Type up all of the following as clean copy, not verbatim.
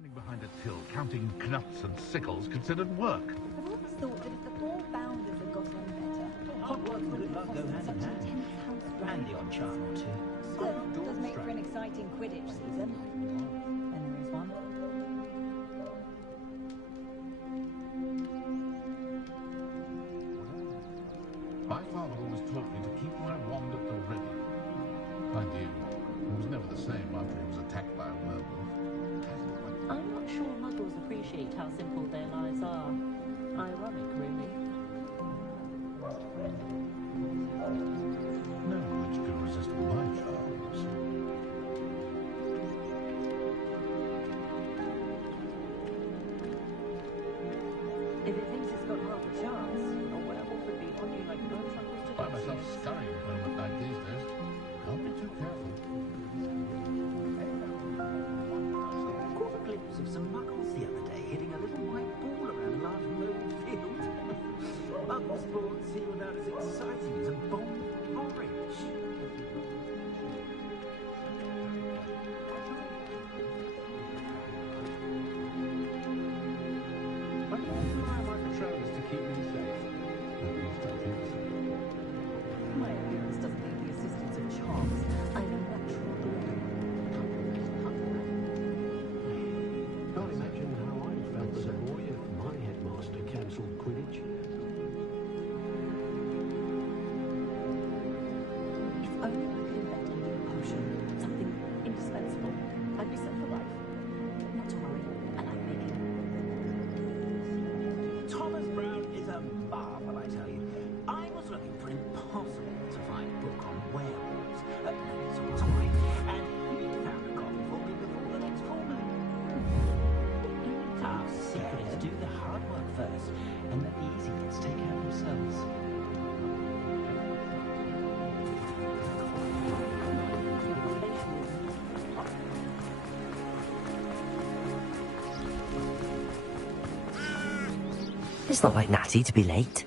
Standing behind a till, counting knuts and sickles considered work. I've always thought that if the four bounders had got on better, Hogwarts would have go hand in hand. And the odd charm or two. Still, does make for an exciting Quidditch season. And there is one. My father always taught me to keep my wand at the ready. Mind you, he was never the same after he was attacked by a werewolf. I'm not sure muggles appreciate how simple their lives are. Ironic, really. No witch could resist my charms. If it thinks it's got half a chance, a werewolf would be on you like no troubles to Find myself scurrying home at night these days. Can't be too careful. Caught a glimpse of some muggles the other day hitting a little white ball around a large mowed field. Muggle sports seem about as exciting as a bomb porridge. I can rely on my patrols to keep me safe. At least I think so. My appearance doesn't need the assistance of charms. I'm a natural born. Can't imagine how I felt as a boy if my headmaster cancelled Quidditch. If only I could invent a new potion, something indispensable, I'd be set for life. Not to worry, and I'd make it. Thomas Brown is a marvel, I tell you. I was looking for impossible to find book on werewolves at this all time, and he found a copy for me before the next full moon. Our secret is to do the hard work first, and let the easy bits take care of themselves. It's not like Natty to be late.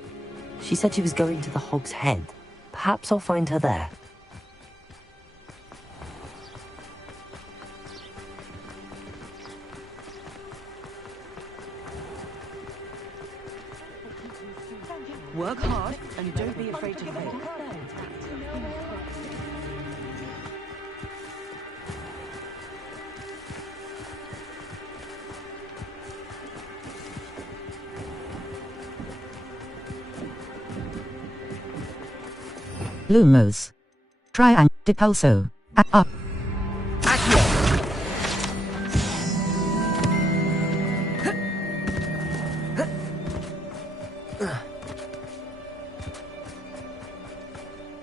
She said she was going to the Hog's Head. Perhaps I'll find her there. Work hard, and don't be afraid to fail. Lumos. Triangle Depulso. Up.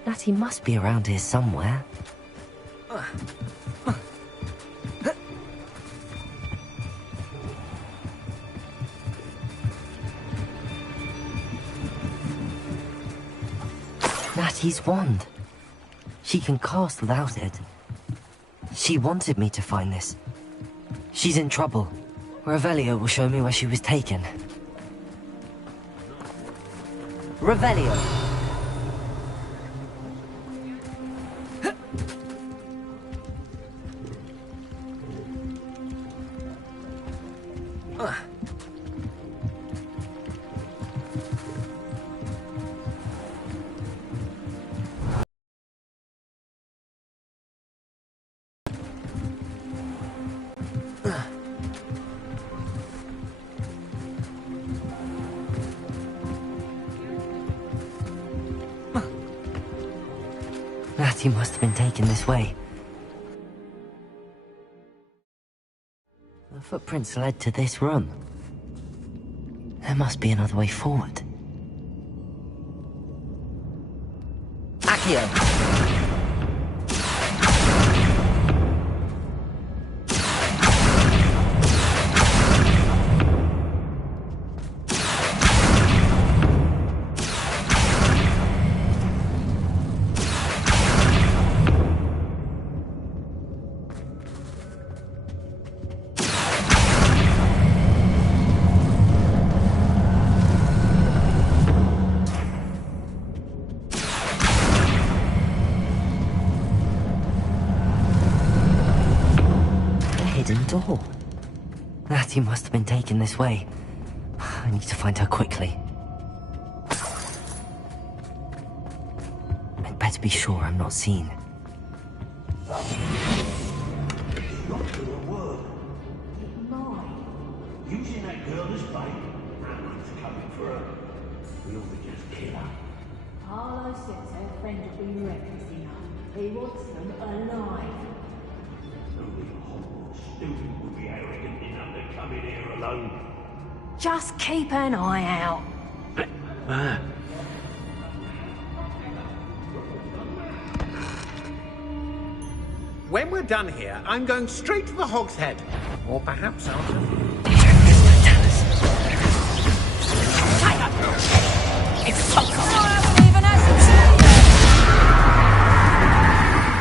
Natty must be around here somewhere. Natty's wand. She can cast without it. She wanted me to find this. She's in trouble. Revelio will show me where she was taken. Revelio! Natty must have been taken this way. The footprints led to this room. There must be another way forward. Accio! Door. Natty must have been taken this way. I need to find her quickly. I'd better be sure I'm not seen. Not to a word. Mine. Using that girl as bait. Someone's coming for her. We ought to just kill her. Harlow says her friend will be reckless enough. He wants them alive. Only a Hogwarts student would be arrogant enough to come in here alone. Just keep an eye out. When we're done here, I'm going straight to the Hog's Head. Or perhaps out of...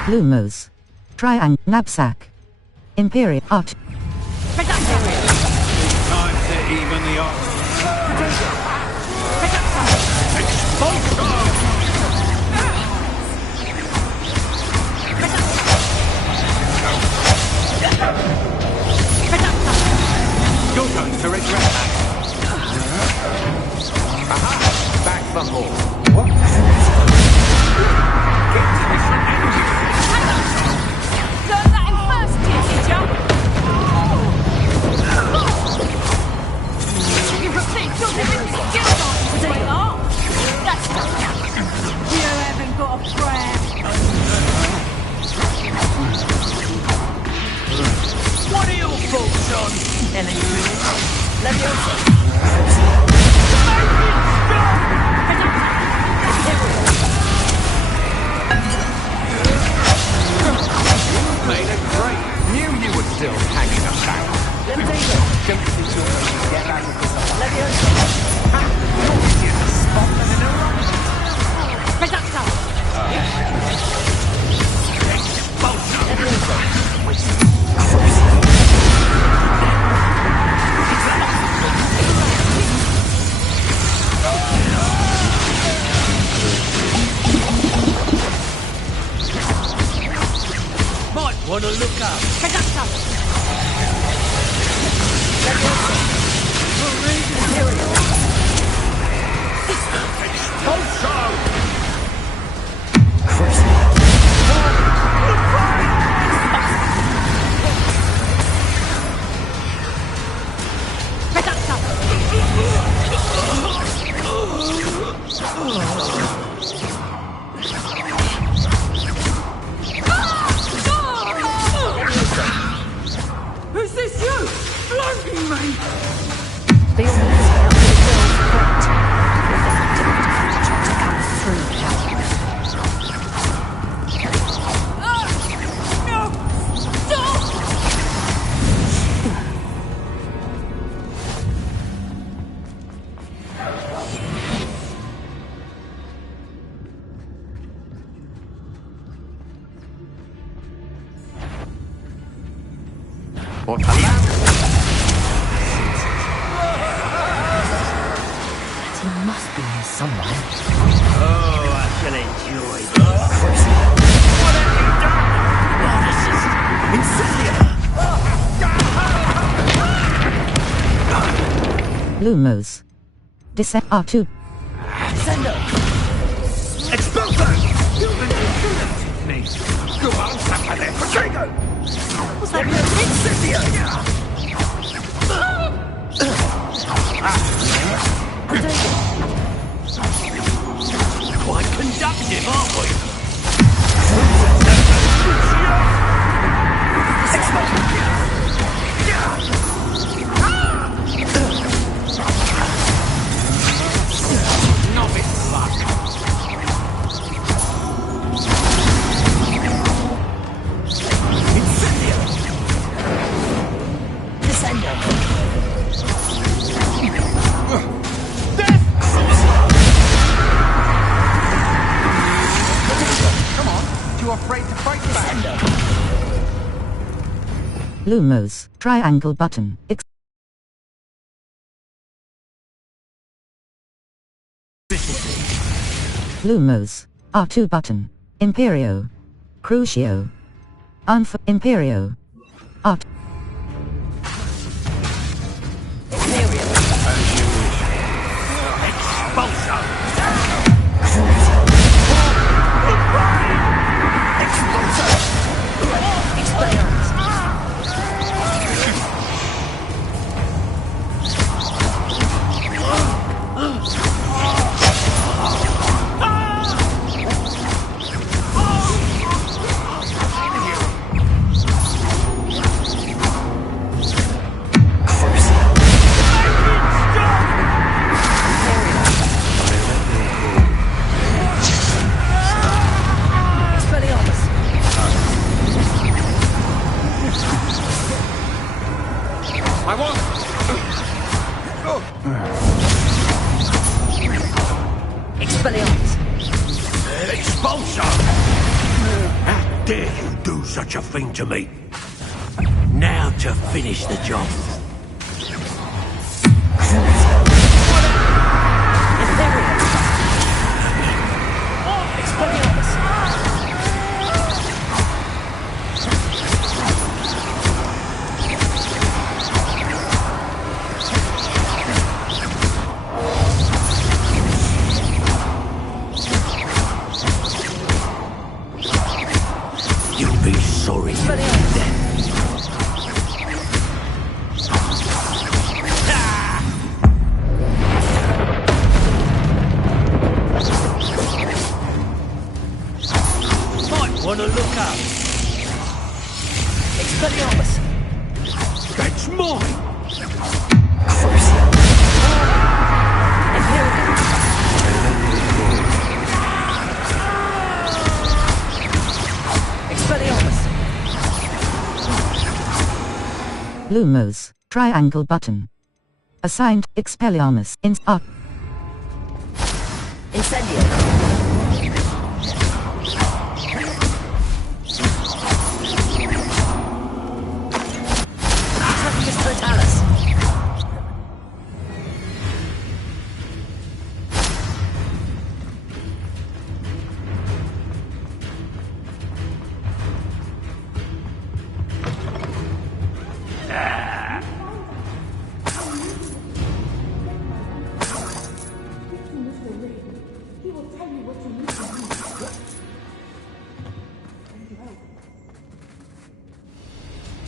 Lumos. Triangle. Knapsack. Imperial. Art. Time to even the odds. You're going to regret that. Aha! Back for more. What? Get to this enemy. Learn that in first year, did ya? You repeat your living skills on it, sweetheart. That's not you haven't got a friend. What are your thoughts on Made it great. Knew you were still hanging about. Don't think you'll get out of this alive. You're the spot and in a rock. Might want to look up. Who's this you? Blinding me! They all need to help the girl's threat. If they don't try to come through power. No! Stop! What a land. He must be here somewhere. Oh, I shall enjoy this. What have you done? Oh, this is incendiary. Lumos. Descent. R2. Sender. Expulso! You've been intimidating me. Go on, Sapphire. Patrigo! What's that? Incendiary! Quite conductive, aren't we? Novice luck. You afraid to fight back? Lumos. Triangle button. Lumos. R2 button. Imperio. Crucio. Imperio. Art. Such a thing to me. Now to finish the job. You'll be sorry. Wanna look up? Expelliarmus! That's mine! Expelliarmus! Lumos. Triangle button. Assigned Expelliarmus. Incendio!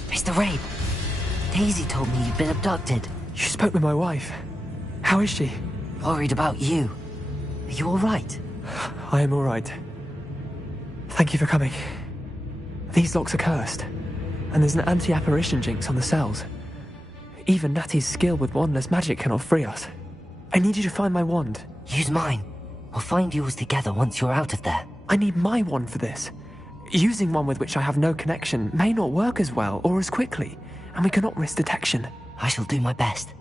Mr. Rabe, Daisy told me you'd been abducted. You spoke with my wife. How is she? Worried about you. Are you alright? I am alright. Thank you for coming. These locks are cursed, and there's an anti-apparition jinx on the cells. Even Natty's skill with wandless magic cannot free us. I need you to find my wand. Use mine. We'll find yours together once you're out of there. I need my wand for this. Using one with which I have no connection may not work as well or as quickly, and we cannot risk detection. I shall do my best.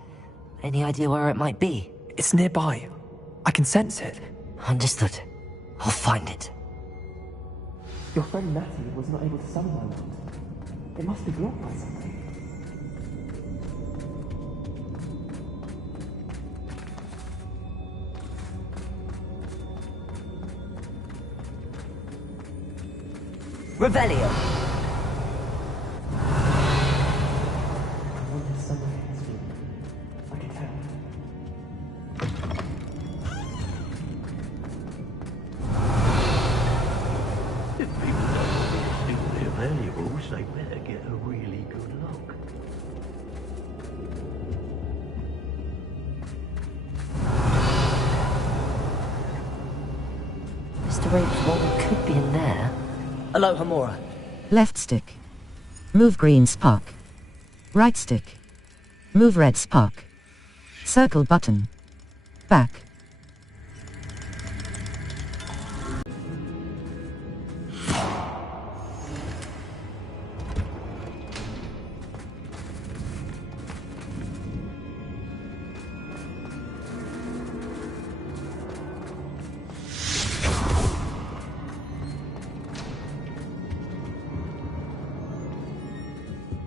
Any idea where it might be? It's nearby. I can sense it. Understood. I'll find it. Your friend Natty was not able to summon my wand. It must be blocked by something. Revelio! I wanted someone else to. I can tell. If people don't steal their valuables, they better get a really good look. Mr. Rabe's wand could be in there. Aloha Mora. Left stick. Move green spark. Right stick. Move red spark. Circle button. Back.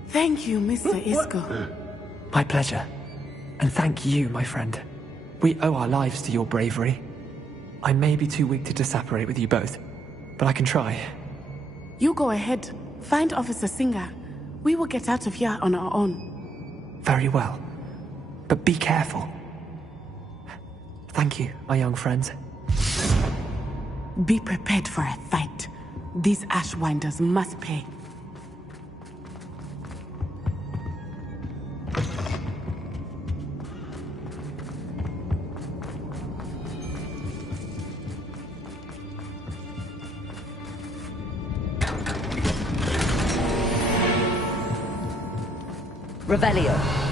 Thank you, Mr. Isco. My pleasure. And thank you, my friend. We owe our lives to your bravery. I may be too weak to disapparate with you both, but I can try. You go ahead. Find Officer Singer. We will get out of here on our own. Very well. But be careful. Thank you, my young friends. Be prepared for a fight. These Ashwinders must pay. Revelio.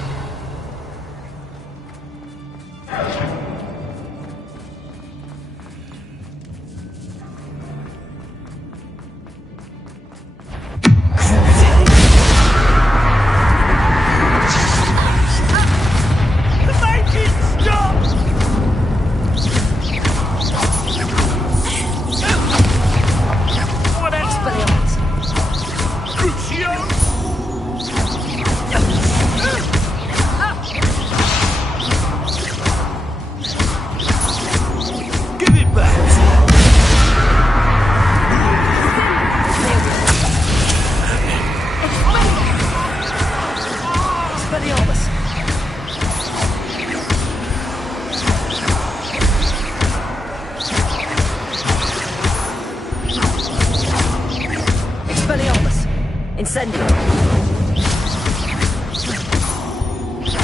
Incendio.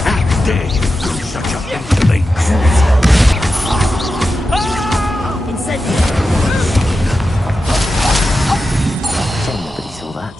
How dare you do such a thing to me? Incendio. Shame nobody saw that.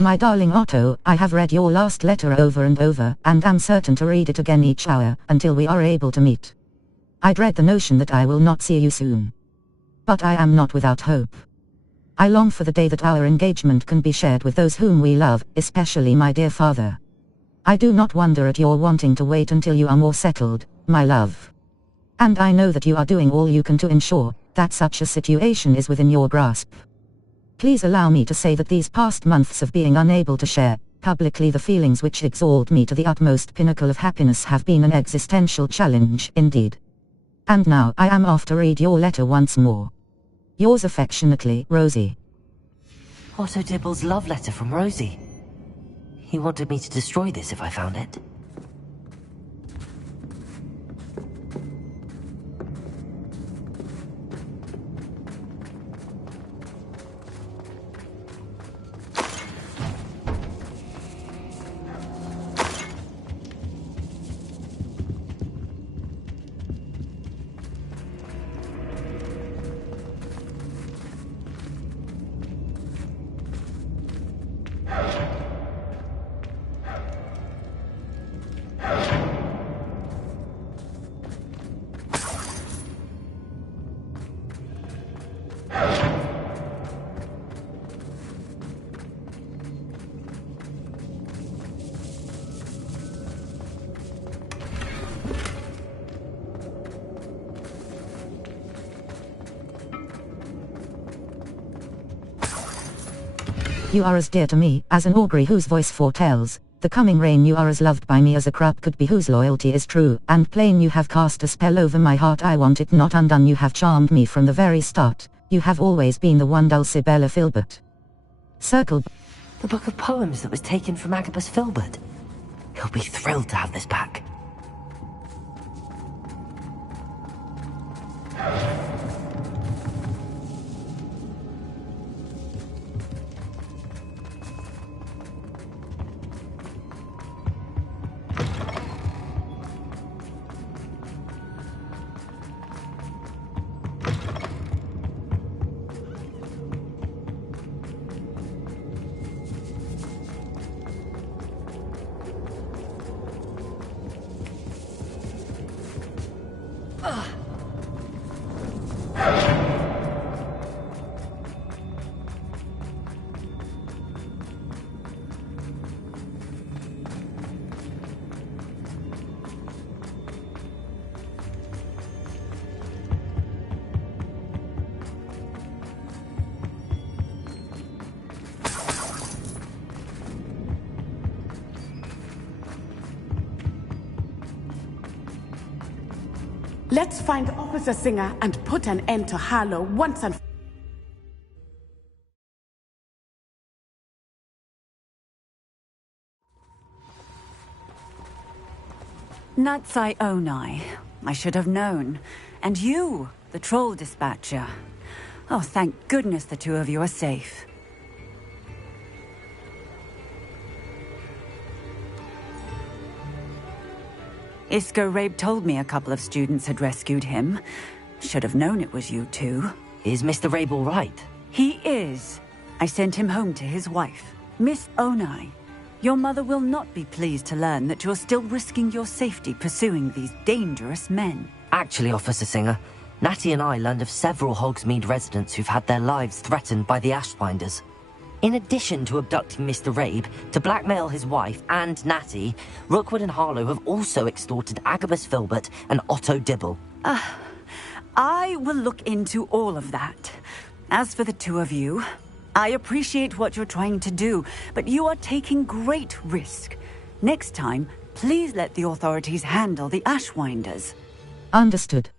My darling Otto, I have read your last letter over and over, and am certain to read it again each hour, until we are able to meet. I dread the notion that I will not see you soon. But I am not without hope. I long for the day that our engagement can be shared with those whom we love, especially my dear father. I do not wonder at your wanting to wait until you are more settled, my love. And I know that you are doing all you can to ensure that such a situation is within your grasp. Please allow me to say that these past months of being unable to share publicly the feelings which exalt me to the utmost pinnacle of happiness have been an existential challenge indeed. And now I am off to read your letter once more. Yours affectionately, Rosie. Otto Dibble's love letter from Rosie. He wanted me to destroy this if I found it. You are as dear to me as an augury whose voice foretells the coming rain. You are as loved by me as a crab could be whose loyalty is true and plain. You have cast a spell over my heart, I want it not undone. You have charmed me from the very start. You have always been the one Dulcibella Filbert. Circle. The book of poems that was taken from Agabus Filbert. He'll be thrilled to have this back. Let's find Officer Singer and put an end to Harlow once and Natsai Onai. I should have known. And you, the troll dispatcher. Oh, thank goodness the two of you are safe. Isco Rabe told me a couple of students had rescued him. Should have known it was you two. Is Mr. Rabe all right? He is. I sent him home to his wife, Miss Onai. Your mother will not be pleased to learn that you're still risking your safety pursuing these dangerous men. Actually, Officer Singer, Natty and I learned of several Hogsmeade residents who've had their lives threatened by the Ashbinders. In addition to abducting Mr. Rabe, to blackmail his wife and Natty, Rookwood and Harlow have also extorted Agabus Filbert and Otto Dibble. I will look into all of that. As for the two of you, I appreciate what you're trying to do, but you are taking great risk. Next time, please let the authorities handle the Ashwinders. Understood.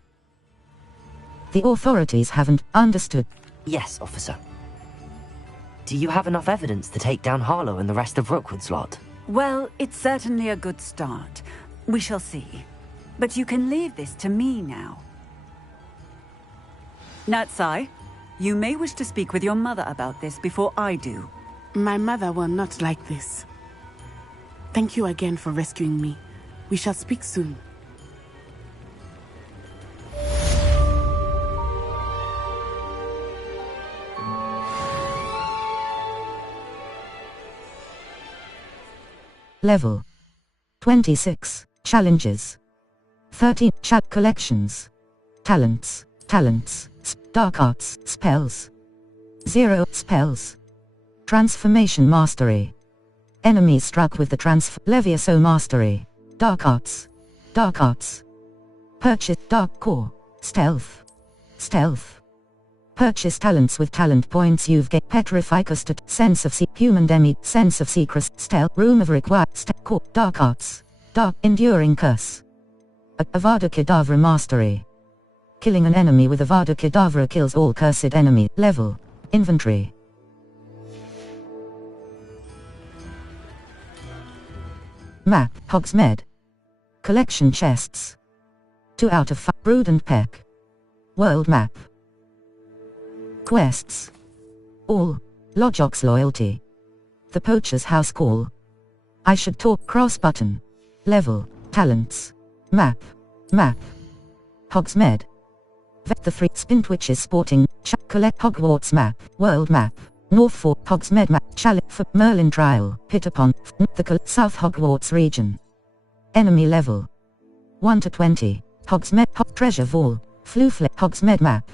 The authorities haven't understood. Yes, officer. Do you have enough evidence to take down Harlow and the rest of Rookwood's lot? Well, it's certainly a good start. We shall see. But you can leave this to me now. Natsai, you may wish to speak with your mother about this before I do. My mother will not like this. Thank you again for rescuing me. We shall speak soon. Level 26. Challenges 13. Chat collections. Talents. Dark arts. Spells. 0 spells. Transformation mastery. Enemies struck with the Levioso mastery. Dark arts. Purchase dark core. Stealth. Purchase talents with talent points you've gained. Petrificus to sense of human demi, sense of secret, stealth, room of required, core, dark arts, dark, enduring curse. Avada Kedavra mastery. Killing an enemy with Avada Kedavra kills all cursed enemy. Level. Inventory. Map. Hogsmeade. Collection chests. 2 out of 5. Brood and Peck. World map. Quests. All. Lodjok's loyalty. The Poacher's House Call. I should talk cross button. Level. Talents. Map. Hogsmeade. Vet the 3 Spintwitches sporting. Collect Hogwarts map. World map. North Fork Hogsmeade map. Challenge for Merlin Trial. Pitapon. The South Hogwarts region. Enemy level. 1 to 20. Hogsmeade Treasure Vault. Floofle Hogsmeade map.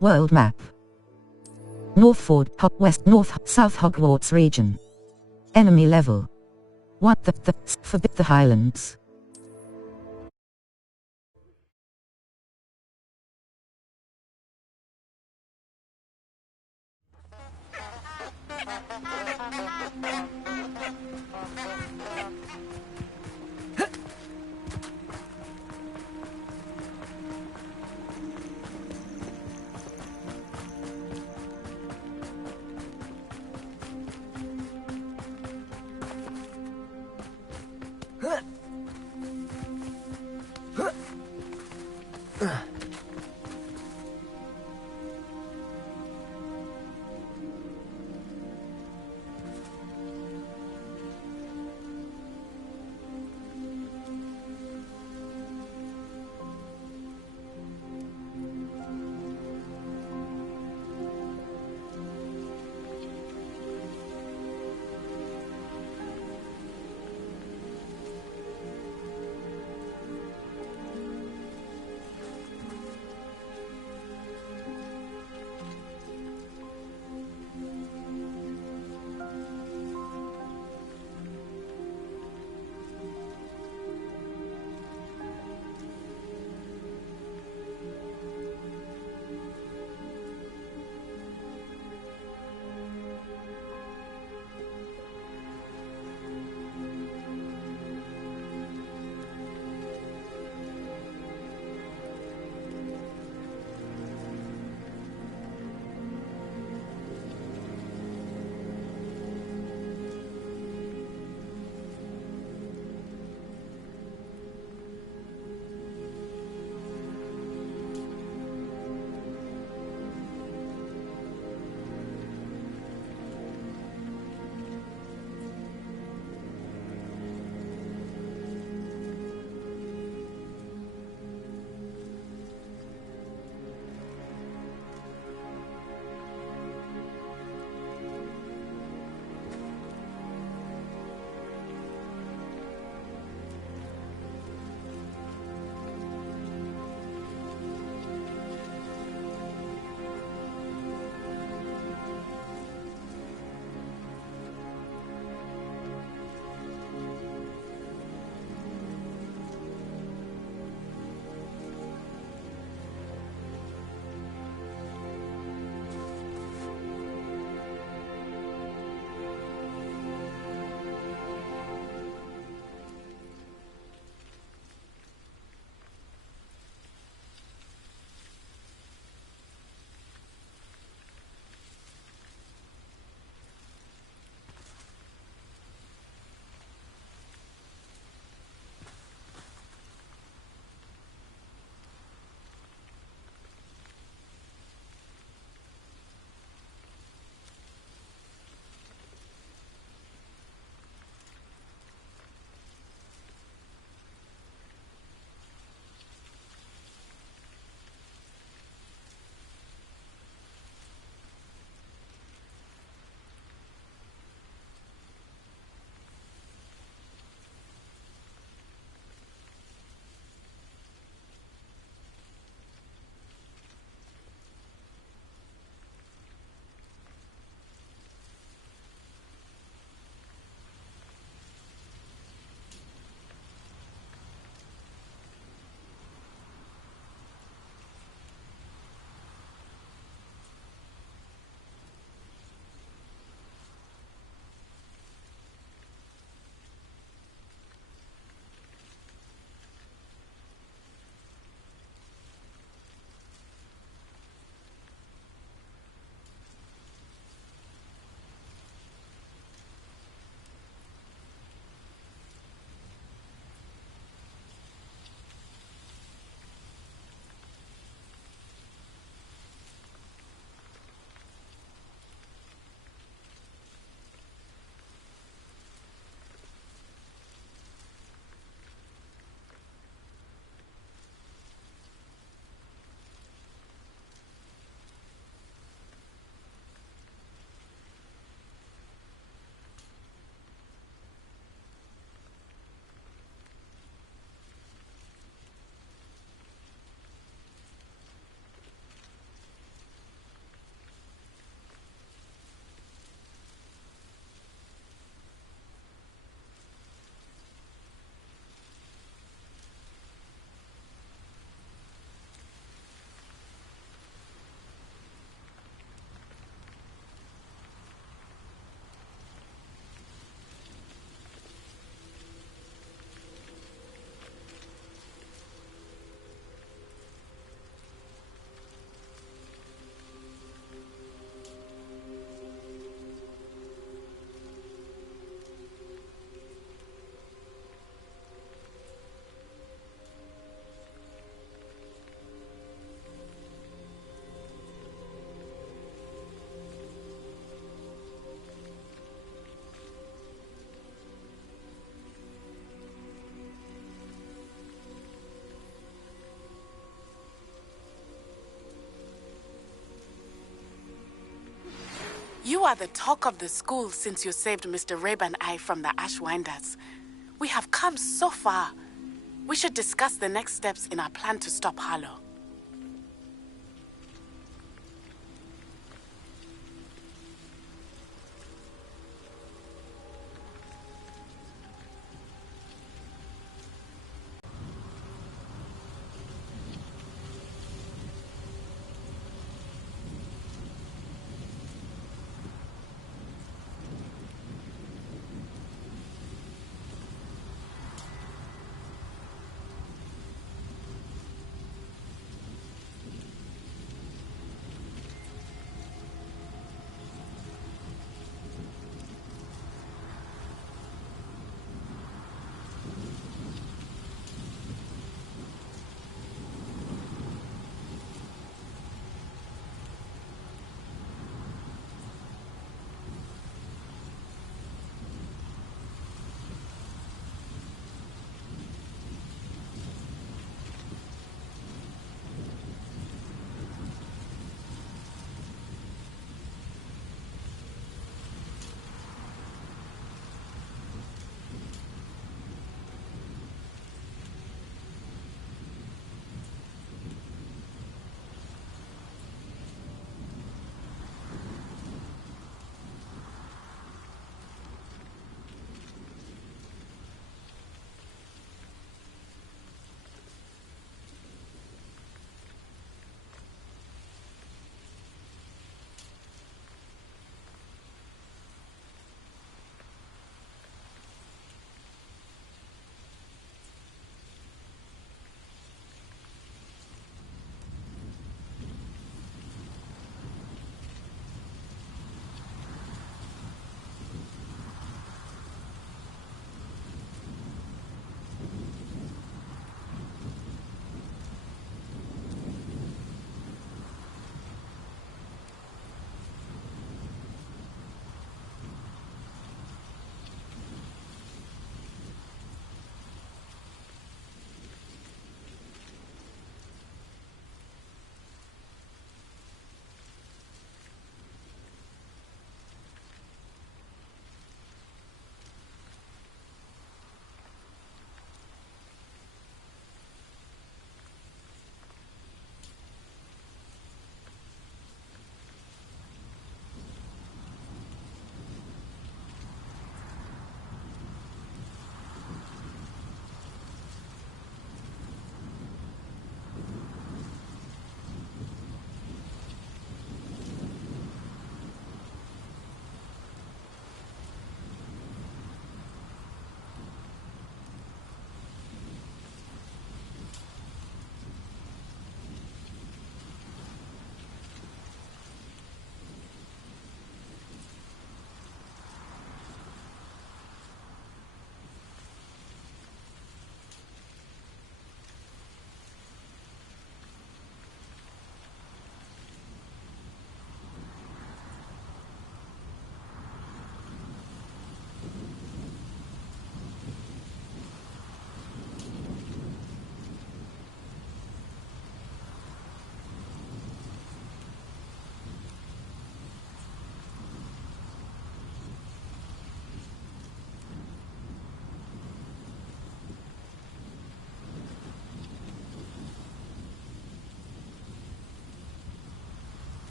World map. Northford, West, North, South Hogwarts region. Enemy level. 1 Forbid the Highlands. You are the talk of the school since you saved Mr. Rabe and I from the Ashwinders. We have come so far. We should discuss the next steps in our plan to stop Harlow.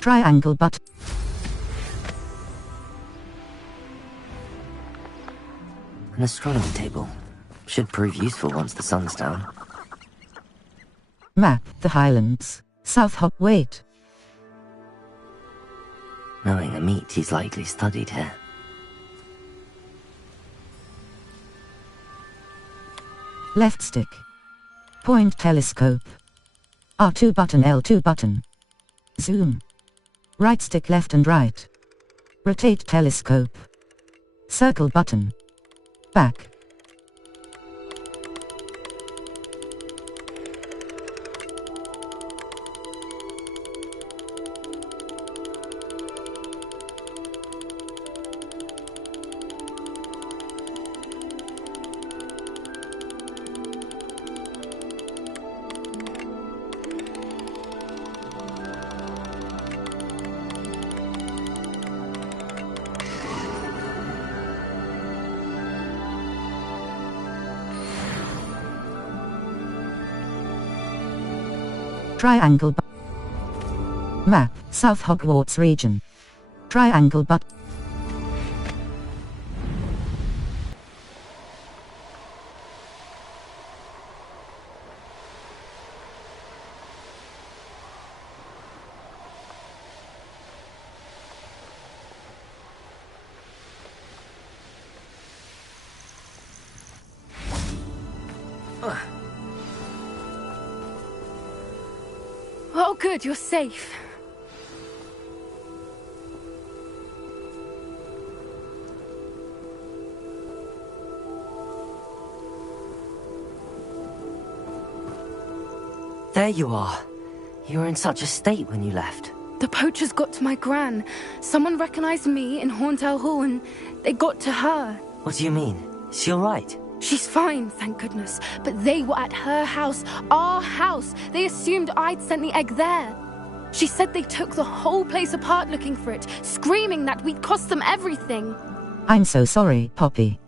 Triangle button. An astronomy table. Should prove useful once the sun's down. Map, the Highlands. South Hog. Wait. Knowing a meat he's likely studied here. Left stick. Point telescope. R2 button, L2 button. Zoom. Right stick, left and right. Rotate telescope. Circle button. Back. Triangle map, South Hogwarts region. Triangle button. Oh, good, you're safe. There you are. You were in such a state when you left. The poachers got to my gran. Someone recognized me in Horntail Hall and they got to her. What do you mean? Is she alright? She's fine, thank goodness. But they were at her house, our house. They assumed I'd sent the egg there. She said they took the whole place apart looking for it, screaming that we'd cost them everything. I'm so sorry, Poppy.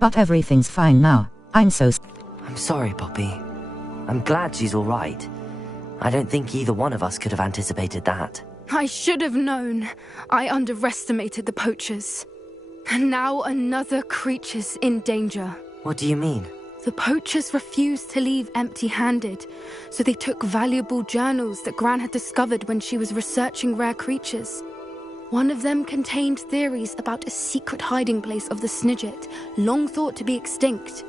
But everything's fine now. I'm sorry, Poppy. I'm glad she's alright. I don't think either one of us could have anticipated that. I should have known. I underestimated the poachers. And now another creature's in danger. What do you mean? The poachers refused to leave empty-handed, so they took valuable journals that Gran had discovered when she was researching rare creatures. One of them contained theories about a secret hiding place of the Snidget, long thought to be extinct.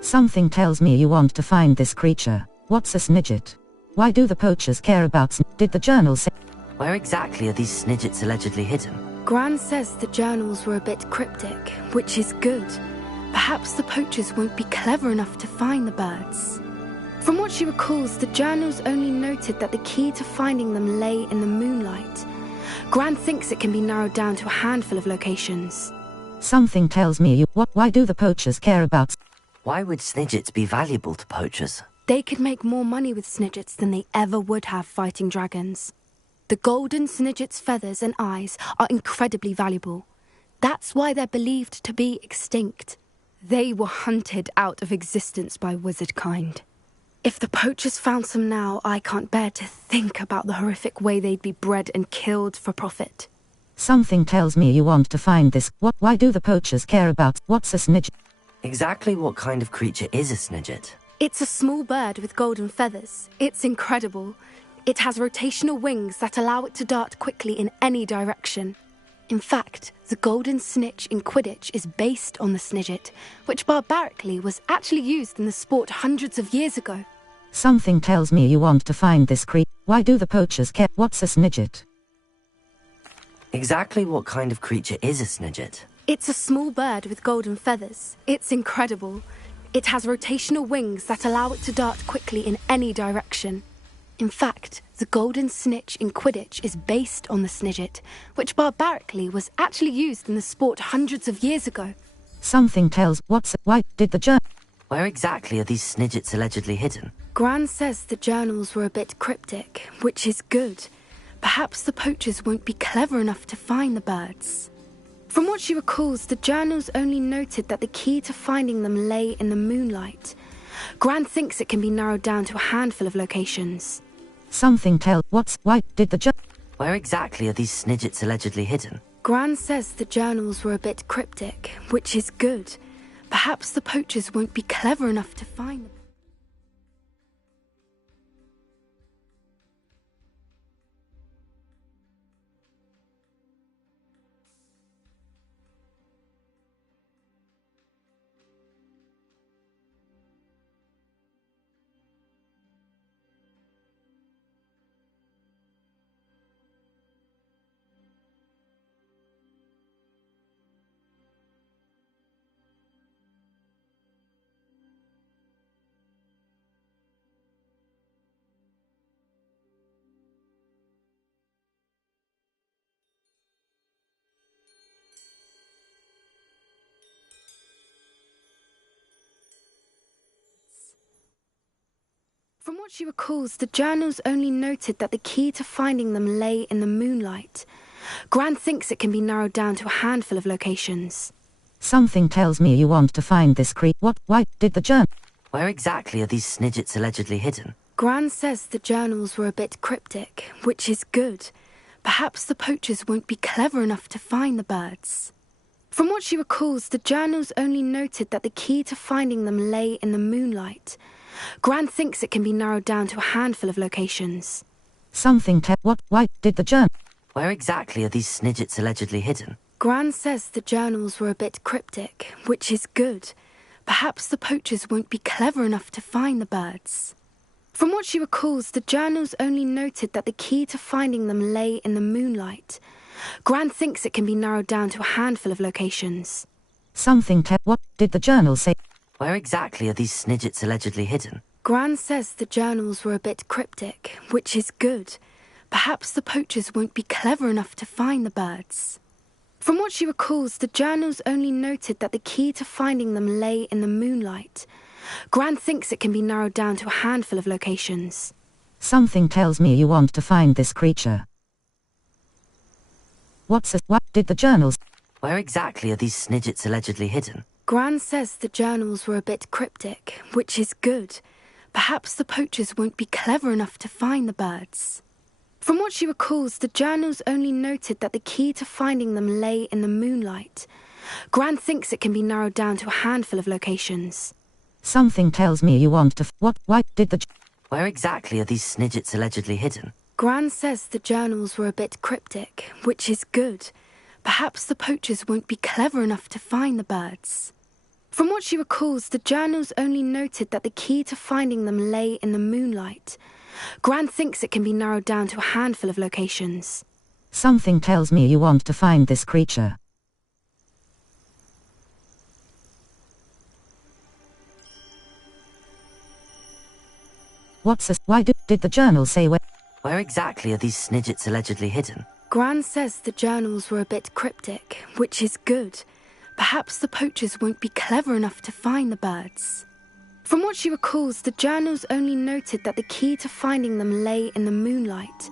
Something tells me you want to find this creature. What's a Snidget? Why do the poachers care about Did the journal say? Where exactly are these Snidgets allegedly hidden? Gran says the journals were a bit cryptic, which is good. Perhaps the poachers won't be clever enough to find the birds. From what she recalls, the journals only noted that the key to finding them lay in the moonlight. Gran thinks it can be narrowed down to a handful of locations. Something tells me you. Why do the poachers care about? Why would Snidgets be valuable to poachers? They could make more money with Snidgets than they ever would have fighting dragons. The golden Snidget's feathers and eyes are incredibly valuable. That's why they're believed to be extinct. They were hunted out of existence by wizard kind. If the poachers found some now, I can't bear to think about the horrific way they'd be bred and killed for profit. Something tells me you want to find this. Why do the poachers care about? What's a Snidget? Exactly what kind of creature is a Snidget? It's a small bird with golden feathers. It's incredible. It has rotational wings that allow it to dart quickly in any direction. In fact, the golden snitch in Quidditch is based on the Snidget, which barbarically was actually used in the sport hundreds of years ago. Something tells me you want to find this creature. Why do the poachers care? What's a Snidget? Exactly what kind of creature is a Snidget? It's a small bird with golden feathers. It's incredible. It has rotational wings that allow it to dart quickly in any direction. In fact, the golden snitch in Quidditch is based on the Snidget, which barbarically was actually used in the sport hundreds of years ago. Something tells. Why did the journal? Where exactly are these Snidgets allegedly hidden? Gran says the journals were a bit cryptic, which is good. Perhaps the poachers won't be clever enough to find the birds. From what she recalls, the journals only noted that the key to finding them lay in the moonlight. Gran thinks it can be narrowed down to a handful of locations. Why did the Where exactly are these snidgets allegedly hidden? Gran says the journals were a bit cryptic, which is good. Perhaps the poachers won't be clever enough to find them. From what she recalls, the journals only noted that the key to finding them lay in the moonlight. Gran thinks it can be narrowed down to a handful of locations. Something tells me you want to find this Why did the journal? Where exactly are these snidgets allegedly hidden? Gran says the journals were a bit cryptic, which is good. Perhaps the poachers won't be clever enough to find the birds. From what she recalls, the journals only noted that the key to finding them lay in the moonlight. Gran thinks it can be narrowed down to a handful of locations. Why did the journal? Where exactly are these snidgets allegedly hidden? Gran says the journals were a bit cryptic, which is good. Perhaps the poachers won't be clever enough to find the birds. From what she recalls, the journals only noted that the key to finding them lay in the moonlight. Gran thinks it can be narrowed down to a handful of locations. What did the journal say? Where exactly are these snidgets allegedly hidden? Gran says the journals were a bit cryptic, which is good. Perhaps the poachers won't be clever enough to find the birds. From what she recalls, the journals only noted that the key to finding them lay in the moonlight. Gran thinks it can be narrowed down to a handful of locations. Something tells me you want to find this creature. What did the journals? Where exactly are these snidgets allegedly hidden? Gran says the journals were a bit cryptic, which is good. Perhaps the poachers won't be clever enough to find the birds. From what she recalls, the journals only noted that the key to finding them lay in the moonlight. Gran thinks it can be narrowed down to a handful of locations. Something tells me you want to. Why did the. Where exactly are these snidgets allegedly hidden? Gran says the journals were a bit cryptic, which is good. Perhaps the poachers won't be clever enough to find the birds. From what she recalls, the journals only noted that the key to finding them lay in the moonlight. Gran thinks it can be narrowed down to a handful of locations. Something tells me you want to find this creature. Why did the journal say where? Where exactly are these snidgets allegedly hidden? Gran says the journals were a bit cryptic, which is good. Perhaps the poachers won't be clever enough to find the birds. From what she recalls, the journals only noted that the key to finding them lay in the moonlight.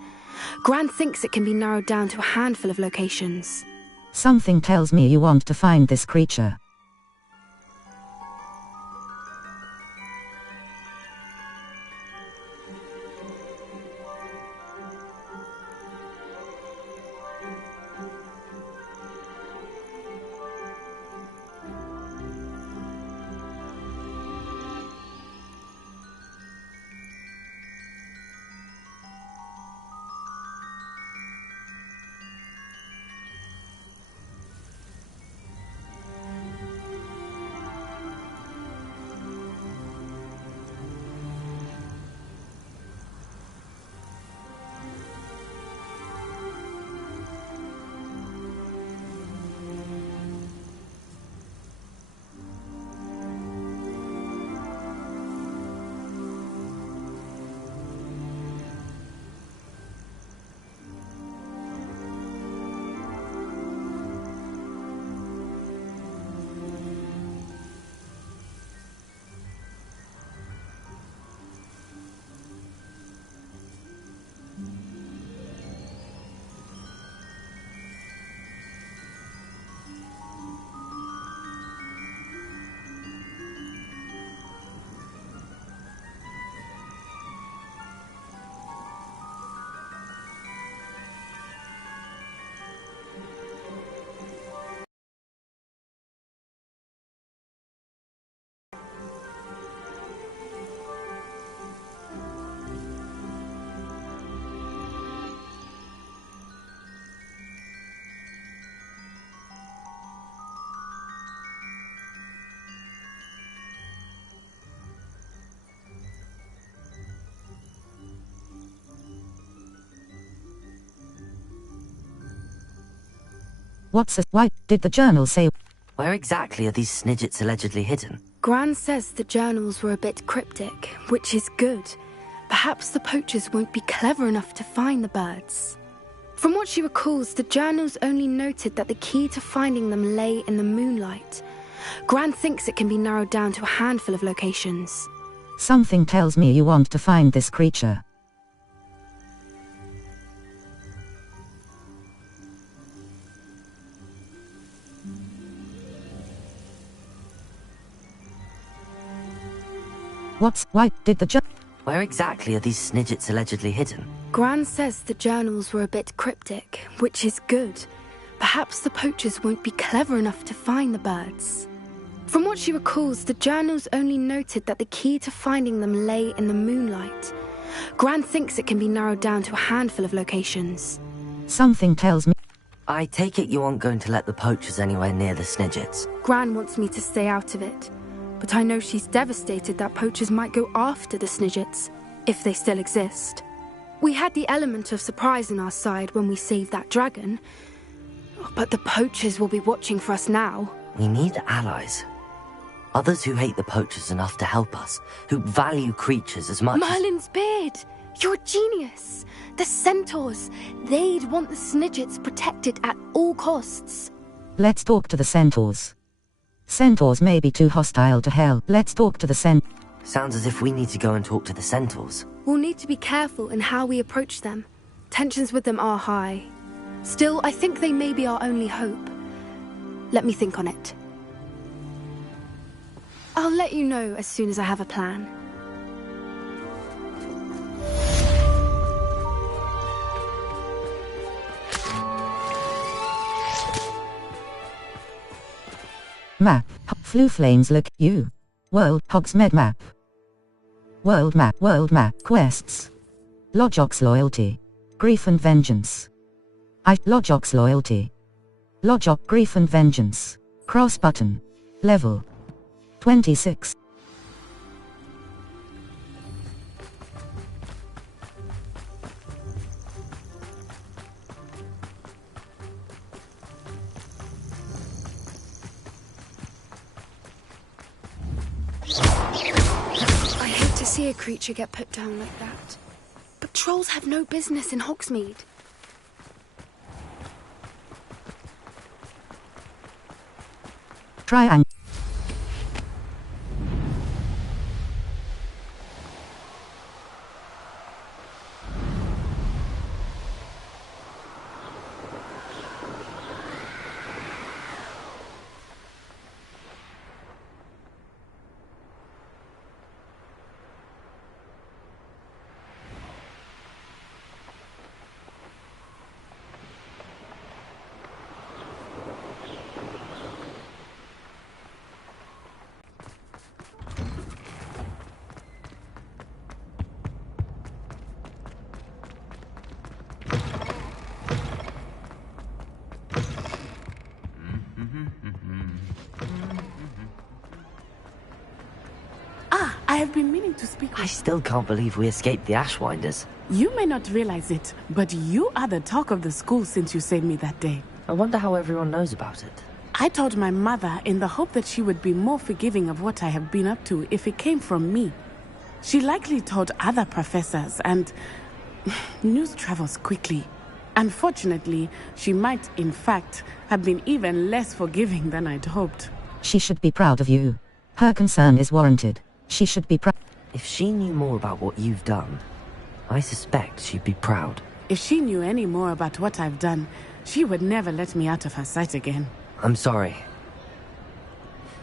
Gran thinks it can be narrowed down to a handful of locations. Something tells me you want to find this creature. Why did the journal say? Where exactly are these snidgets allegedly hidden? Gran says the journals were a bit cryptic, which is good. Perhaps the poachers won't be clever enough to find the birds. From what she recalls, the journals only noted that the key to finding them lay in the moonlight. Gran thinks it can be narrowed down to a handful of locations. Something tells me you want to find this creature. Why did the Where exactly are these snidgets allegedly hidden? Gran says the journals were a bit cryptic, which is good. Perhaps the poachers won't be clever enough to find the birds. From what she recalls, the journals only noted that the key to finding them lay in the moonlight. Gran thinks it can be narrowed down to a handful of locations. Something tells me. I take it you aren't going to let the poachers anywhere near the snidgets. Gran wants me to stay out of it, but I know she's devastated that poachers might go after the snidgets, if they still exist. We had the element of surprise on our side when we saved that dragon, but the poachers will be watching for us now. We need allies. Others who hate the poachers enough to help us, who value creatures as much Merlin's beard! You're a genius! The centaurs! They'd want the snidgets protected at all costs. Let's talk to the centaurs. Centaurs may be too hostile to hell. Let's talk to the Sounds as if we need to go and talk to the centaurs. We'll need to be careful in how we approach them. Tensions with them are high. Still, I think they may be our only hope. Let me think on it. I'll let you know as soon as I have a plan. Map. Flu flames look. You. World. Hogsmeade map. World map. World map. Quests. Lodjok's loyalty. Grief and vengeance. Lodjok's loyalty. Lodjok grief and vengeance. Cross button. Level 26. I hate to see a creature get put down like that. But trolls have no business in Hogsmeade. Triangle. I have been meaning to speak with I still can't believe we escaped the Ashwinders. you. May not realize it, but you are the talk of the school since you saved me that day. I wonder how everyone knows about it. I told my mother in the hope that she would be more forgiving of what I have been up to if it came from me. She likely told other professors, and news travels quickly. Unfortunately, she might, in fact, have been even less forgiving than I'd hoped. She should be proud of you. Her concern is warranted. She should be proud. If she knew more about what you've done, I suspect she'd be proud. If she knew any more about what I've done, she would never let me out of her sight again. I'm sorry.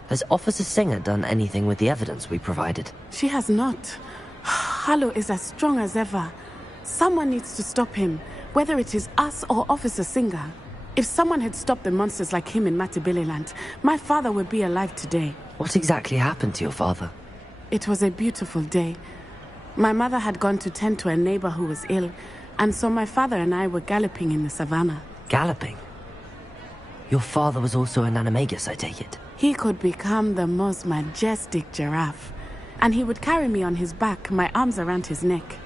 Has Officer Singer done anything with the evidence we provided? She has not. Harlow is as strong as ever. Someone needs to stop him, whether it is us or Officer Singer. If someone had stopped the monsters like him in Matabeleland, my father would be alive today. What exactly happened to your father? It was a beautiful day. My mother had gone to tend to a neighbor who was ill, and so my father and I were galloping in the savannah. Galloping? Your father was also an animagus, I take it? He could become the most majestic giraffe, and he would carry me on his back, my arms around his neck.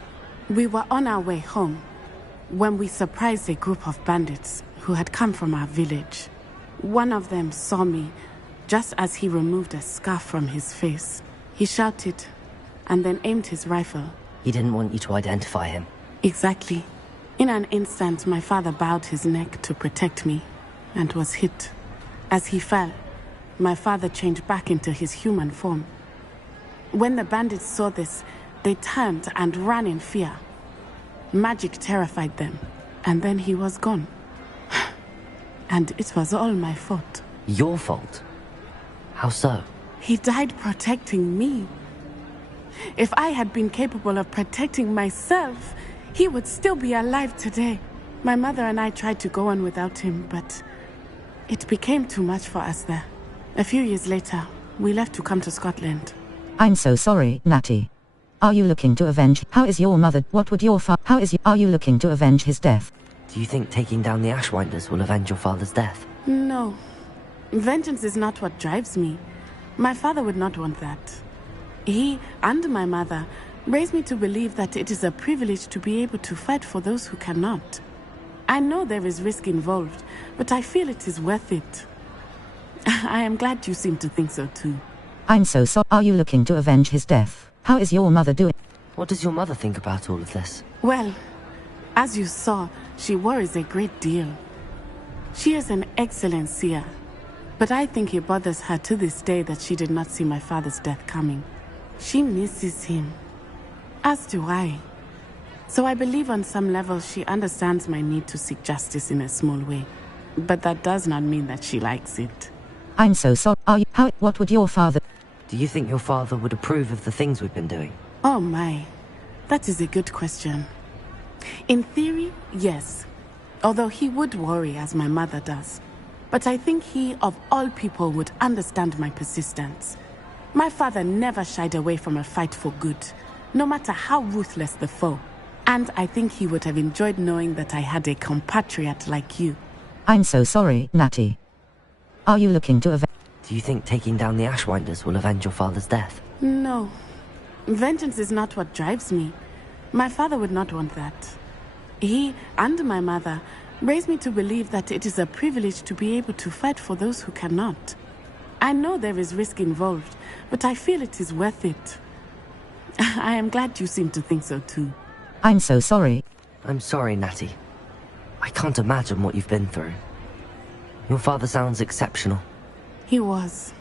We were on our way home when we surprised a group of bandits who had come from our village. One of them saw me just as he removed a scarf from his face. He shouted and then aimed his rifle. He didn't want you to identify him. Exactly. In an instant, my father bowed his neck to protect me and was hit. As he fell, my father changed back into his human form. When the bandits saw this, they turned and ran in fear. Magic terrified them, and then he was gone. And it was all my fault. Your fault? How so? He died protecting me. If I had been capable of protecting myself, he would still be alive today. My mother and I tried to go on without him, but it became too much for us there. A few years later, we left to come to Scotland. I'm so sorry, Natty. Are you looking to avenge? How is your mother? What would your Are you looking to avenge his death? Do you think taking down the Ashwinders will avenge your father's death? No. Vengeance is not what drives me. My father would not want that. He and my mother raised me to believe that it is a privilege to be able to fight for those who cannot. I know there is risk involved, but I feel it is worth it. I am glad you seem to think so too. I'm so sorry. Are you looking to avenge his death? How is your mother doing? What does your mother think about all of this? Well, as you saw, she worries a great deal. She is an excellent seer, but I think it bothers her to this day that she did not see my father's death coming. She misses him, as do I. So I believe on some level she understands my need to seek justice in a small way. But that does not mean that she likes it. I'm so sorry. What would your father... Do you think your father would approve of the things we've been doing? Oh my, that is a good question. In theory, yes. Although he would worry as my mother does. But I think he, of all people, would understand my persistence. My father never shied away from a fight for good, no matter how ruthless the foe. And I think he would have enjoyed knowing that I had a compatriot like you. I'm so sorry, Natty. Are you looking to avenge... Do you think taking down the Ashwinders will avenge your father's death? No. Vengeance is not what drives me. My father would not want that. He and my mother raised me to believe that it is a privilege to be able to fight for those who cannot. I know there is risk involved, but I feel it is worth it. I am glad you seem to think so too. I'm so sorry. I'm sorry, Natty. I can't imagine what you've been through. Your father sounds exceptional. He was.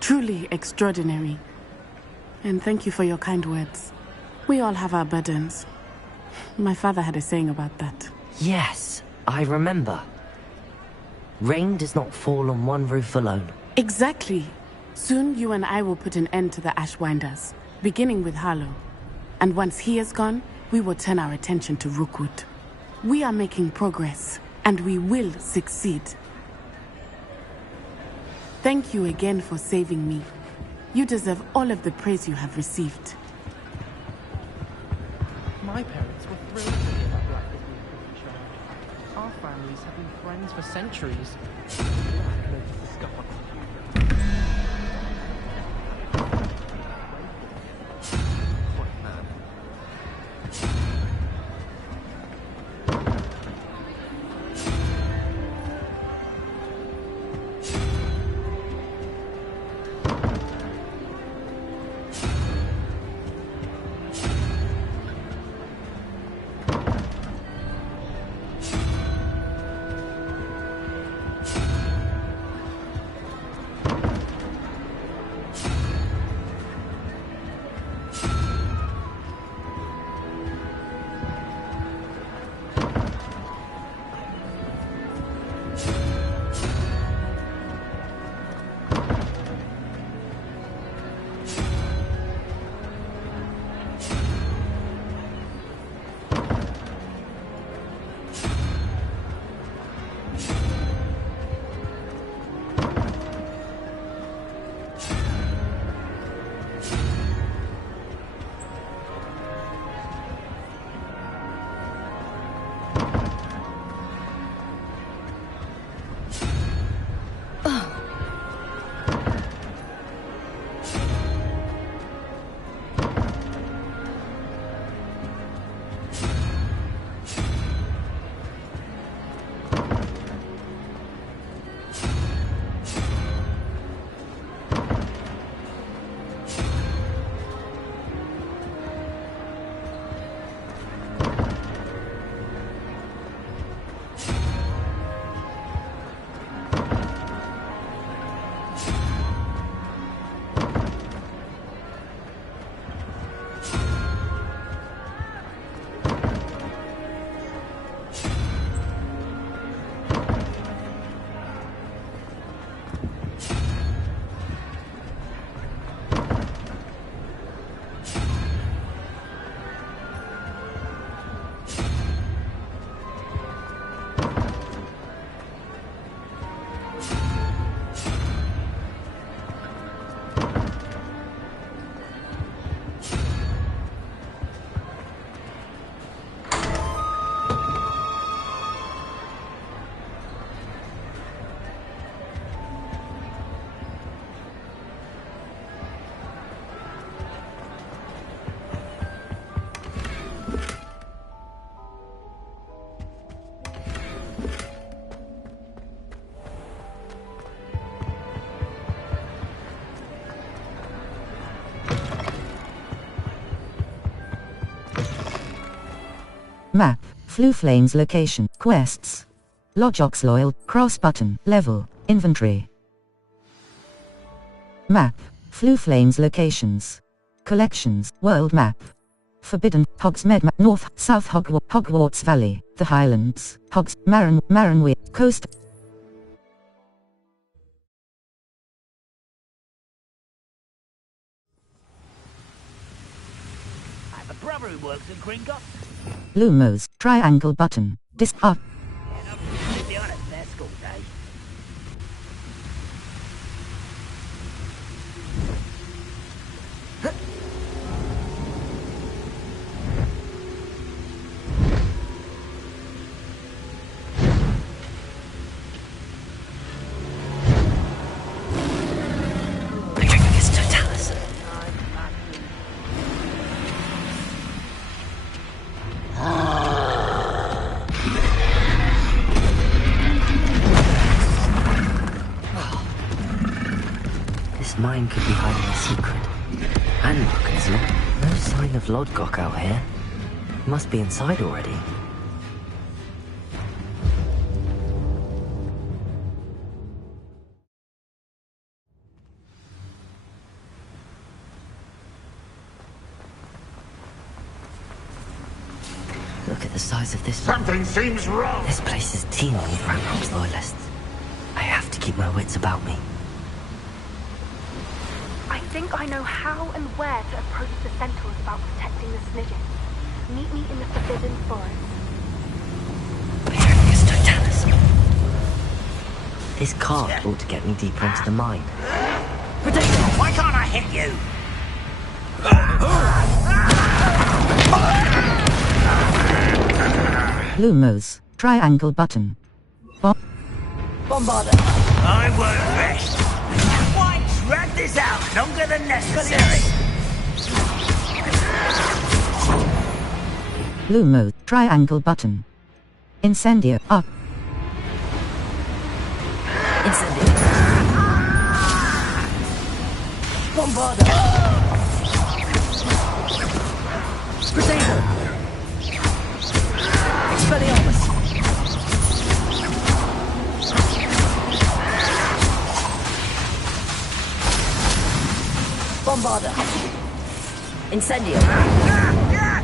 Truly extraordinary. And thank you for your kind words. We all have our burdens. My father had a saying about that. Yes, I remember. Rain does not fall on one roof alone. Exactly. Soon you and I will put an end to the Ashwinders, beginning with Harlow. And once he is gone, we will turn our attention to Rookwood. We are making progress, and we will succeed. Thank you again for saving me. You deserve all of the praise you have received. My parents were thrilled to hear that Black was being put in charge. Our families have been friends for centuries. Black noticed the scuff on his computer. What man? Map. Flu Flames location. Quests. Lodge Loyal. Cross button. Level. Inventory. Map. Flu Flames locations. Collections. World map. Forbidden. Hogsmeade map. North. South Hogwarts Valley. The Highlands. Maranwy. Coast. I have a brother who works at Gringotts. Lumos. Triangle button. To be honest, their school day. Mine could be hiding a secret. And look, there's no sign of Lodgok out here. He must be inside already. Look at the size of this. Something seems wrong. This place is teeming with Ranrock's loyalists. I have to keep my wits about me. I think I know how and where to approach the Centaurs about protecting the Snidgets. Meet me in the Forbidden Forest. This cart ought to get me deeper into the mine. Why can't I hit you? Lumos. Triangle button. Bombarder. I won't rest. Why drag this out longer than necessary? Lumos. Triangle button. Incendio. Up. Incendio. Bombarder. Crusader. Expelliarmus. Bombarder. Incendio.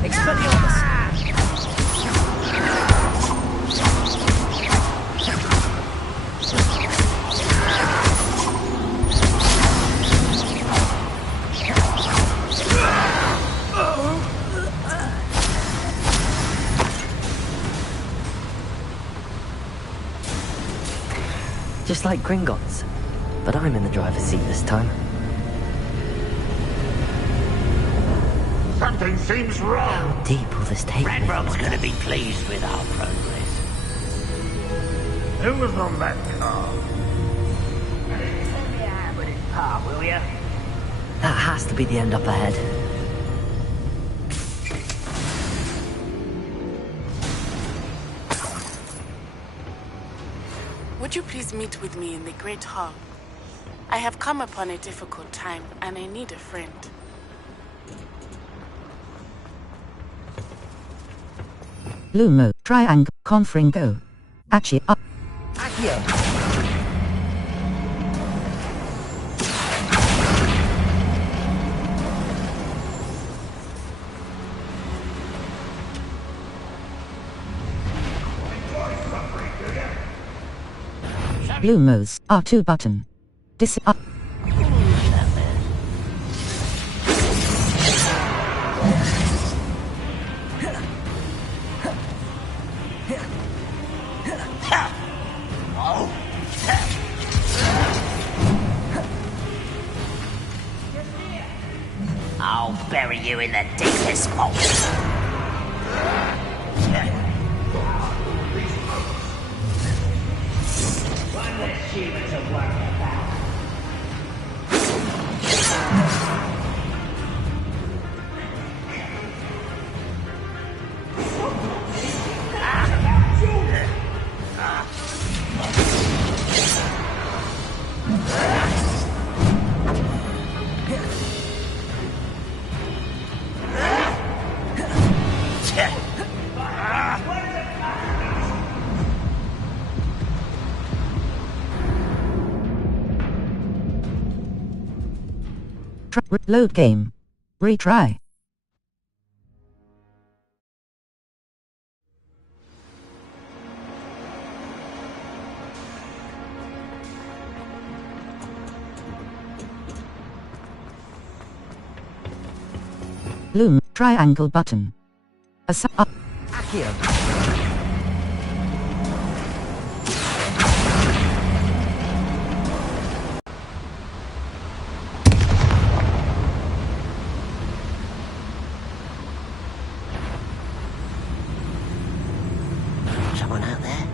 Expelliarmus. Just like Gringotts, but I'm in the driver's seat this time. Something seems wrong. How deep will this take me? Ranrock's gonna be pleased with our progress. Who was on that car? Send me a hand with his part, will ya? That has to be the end up ahead. Would you please meet with me in the Great Hall? I have come upon a difficult time, and I need a friend. Lumo. Triangle. Confringo. Accio. Up. Accio. Lumos. R2 button. Up. I'll bury you in the deepest vault. One less human to worry about. Load game. Retry. Loom. Triangle button. Up. Someone out there?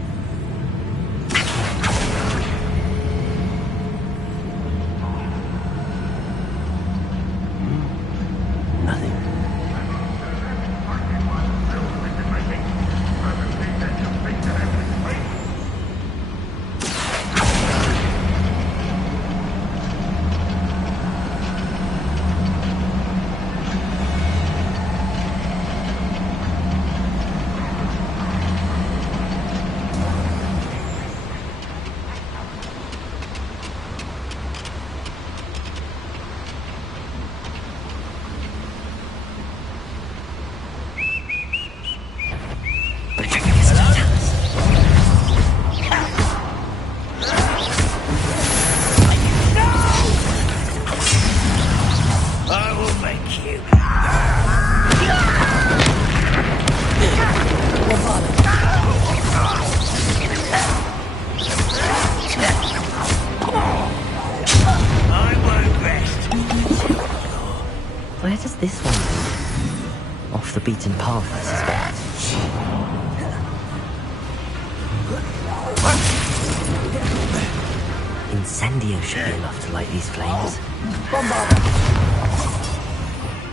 Nothing. Where does this one go? Off the beaten path, I suspect. Incendio should be enough to light these flames.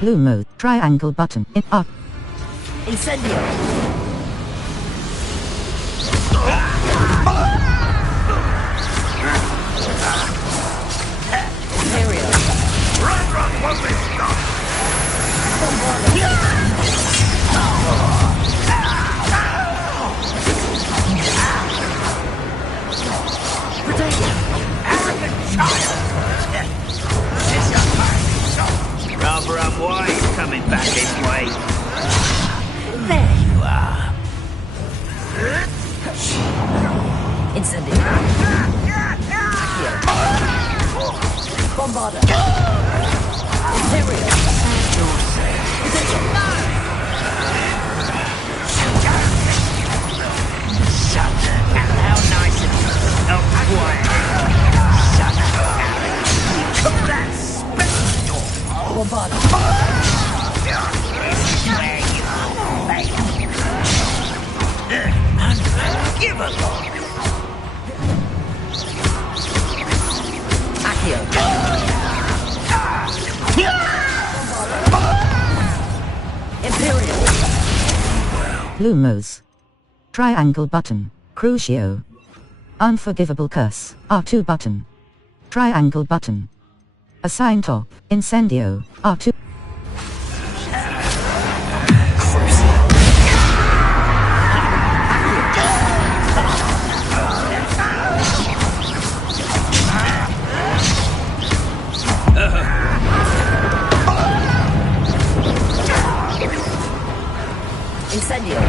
Loom mode. Triangle button. In up. Incendio! Rather unwise coming back this way. There you are. Incendio. Bombarder. Imperial. How nice and quiet. Shut up, Alex. Call that special. Bombarder. Where you are. Give a look. Accio. Imperial. Lumos. Triangle button. Crucio. Unforgivable curse. R2 button. Triangle button. Assign top. Incendio. R2. Incendio.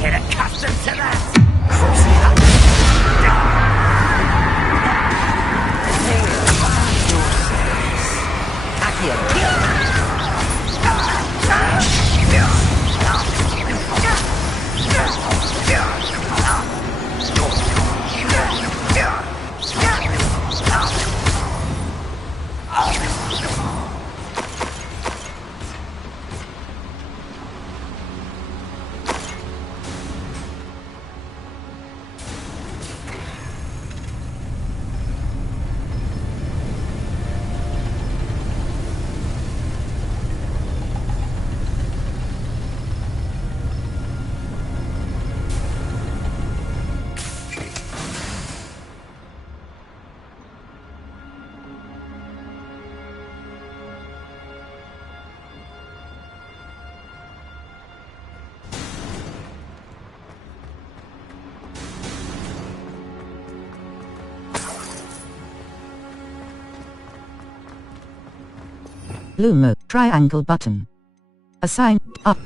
Get accustomed to that. Blue mode. Triangle button. Assign. Up.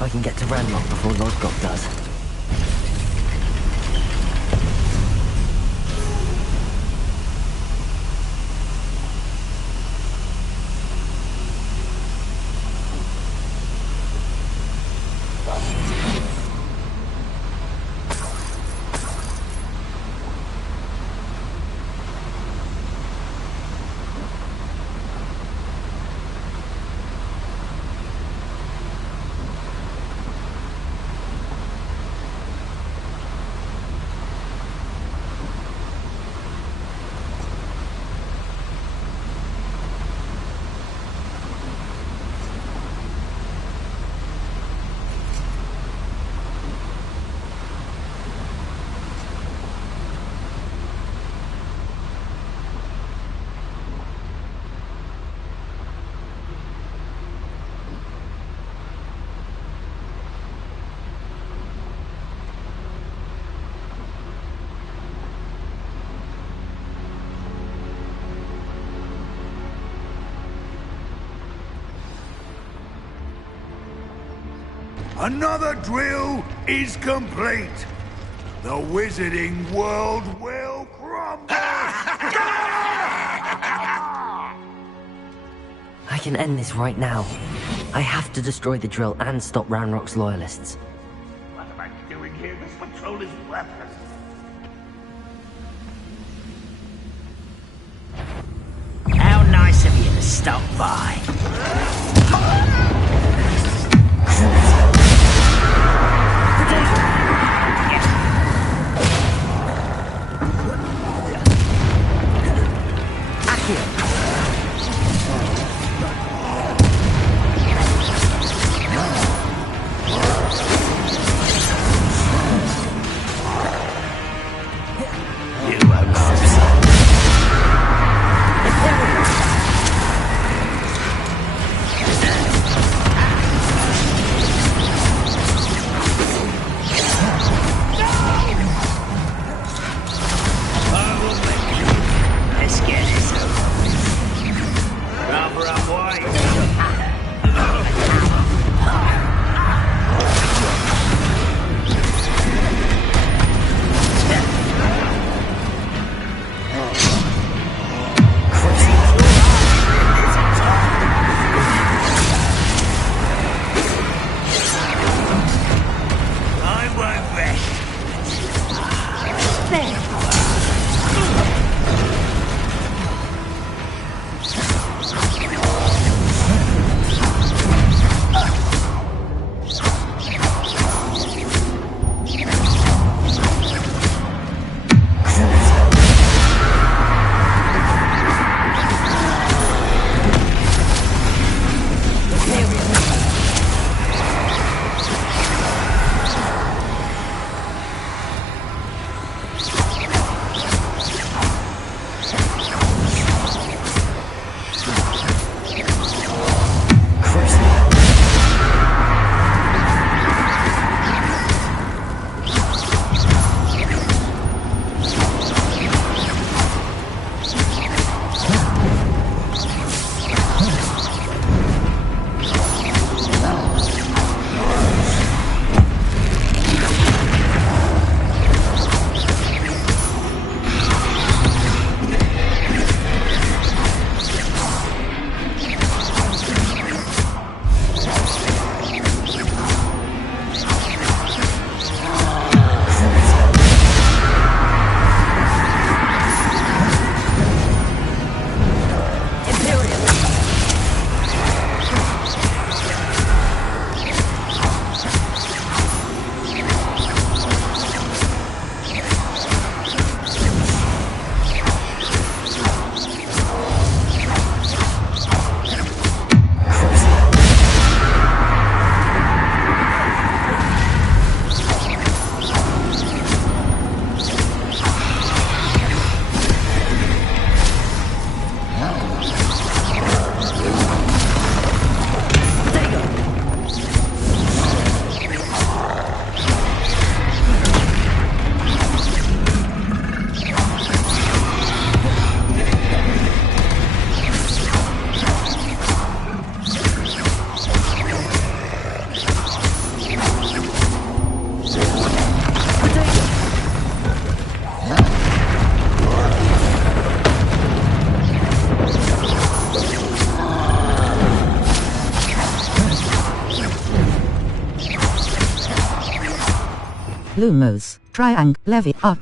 I can get to Ranlock before Lodgok does. Another drill is complete. The wizarding world will crumble. I can end this right now. I have to destroy the drill and stop Ranrock's loyalists. What am I doing here? This patrol is worthless. How nice of you to stop by. Lumos, triangle, levy, up.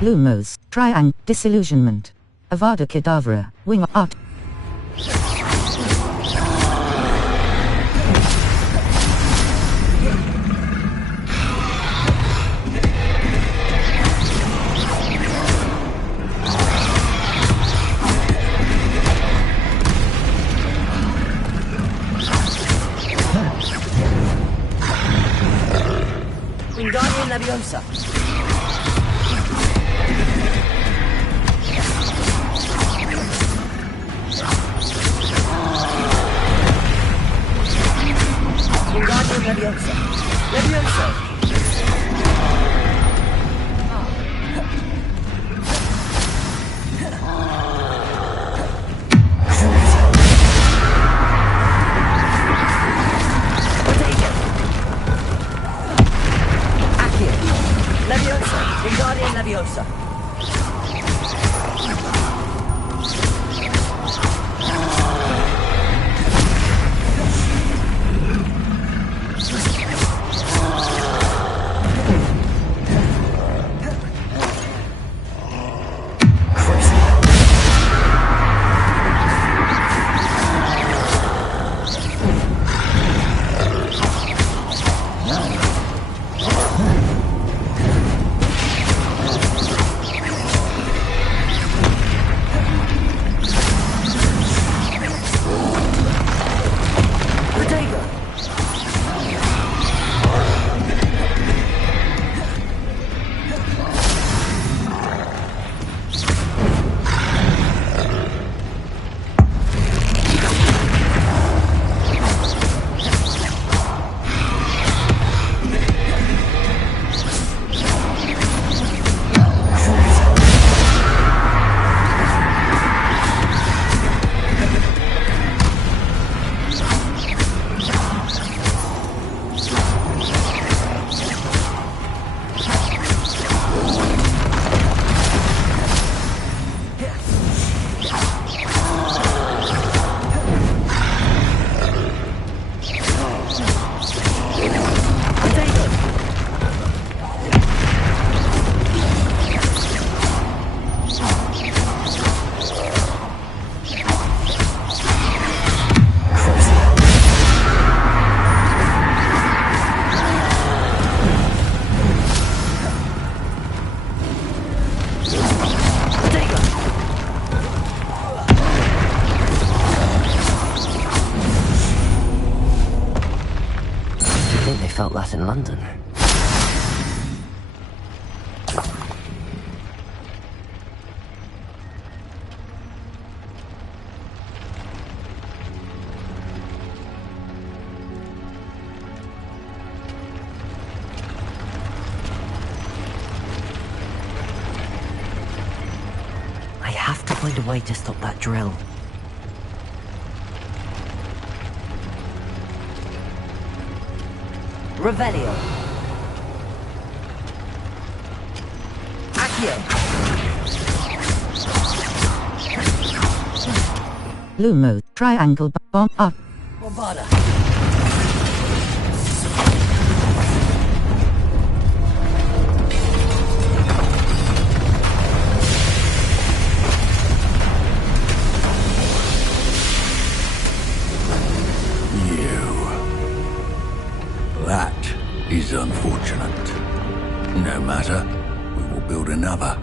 Lumos, triangle, disillusionment. Avada Kedavra, wing art. Wingardium Leviosa. Wingardium Leviosa. Leviosa. Leviosa. Wingardium Leviosa. Felt that in London. I have to find a way to stop that drill. Revelio. Accio. Lumo, triangle, bomb, up. Bombada. That is unfortunate. No matter, we will build another.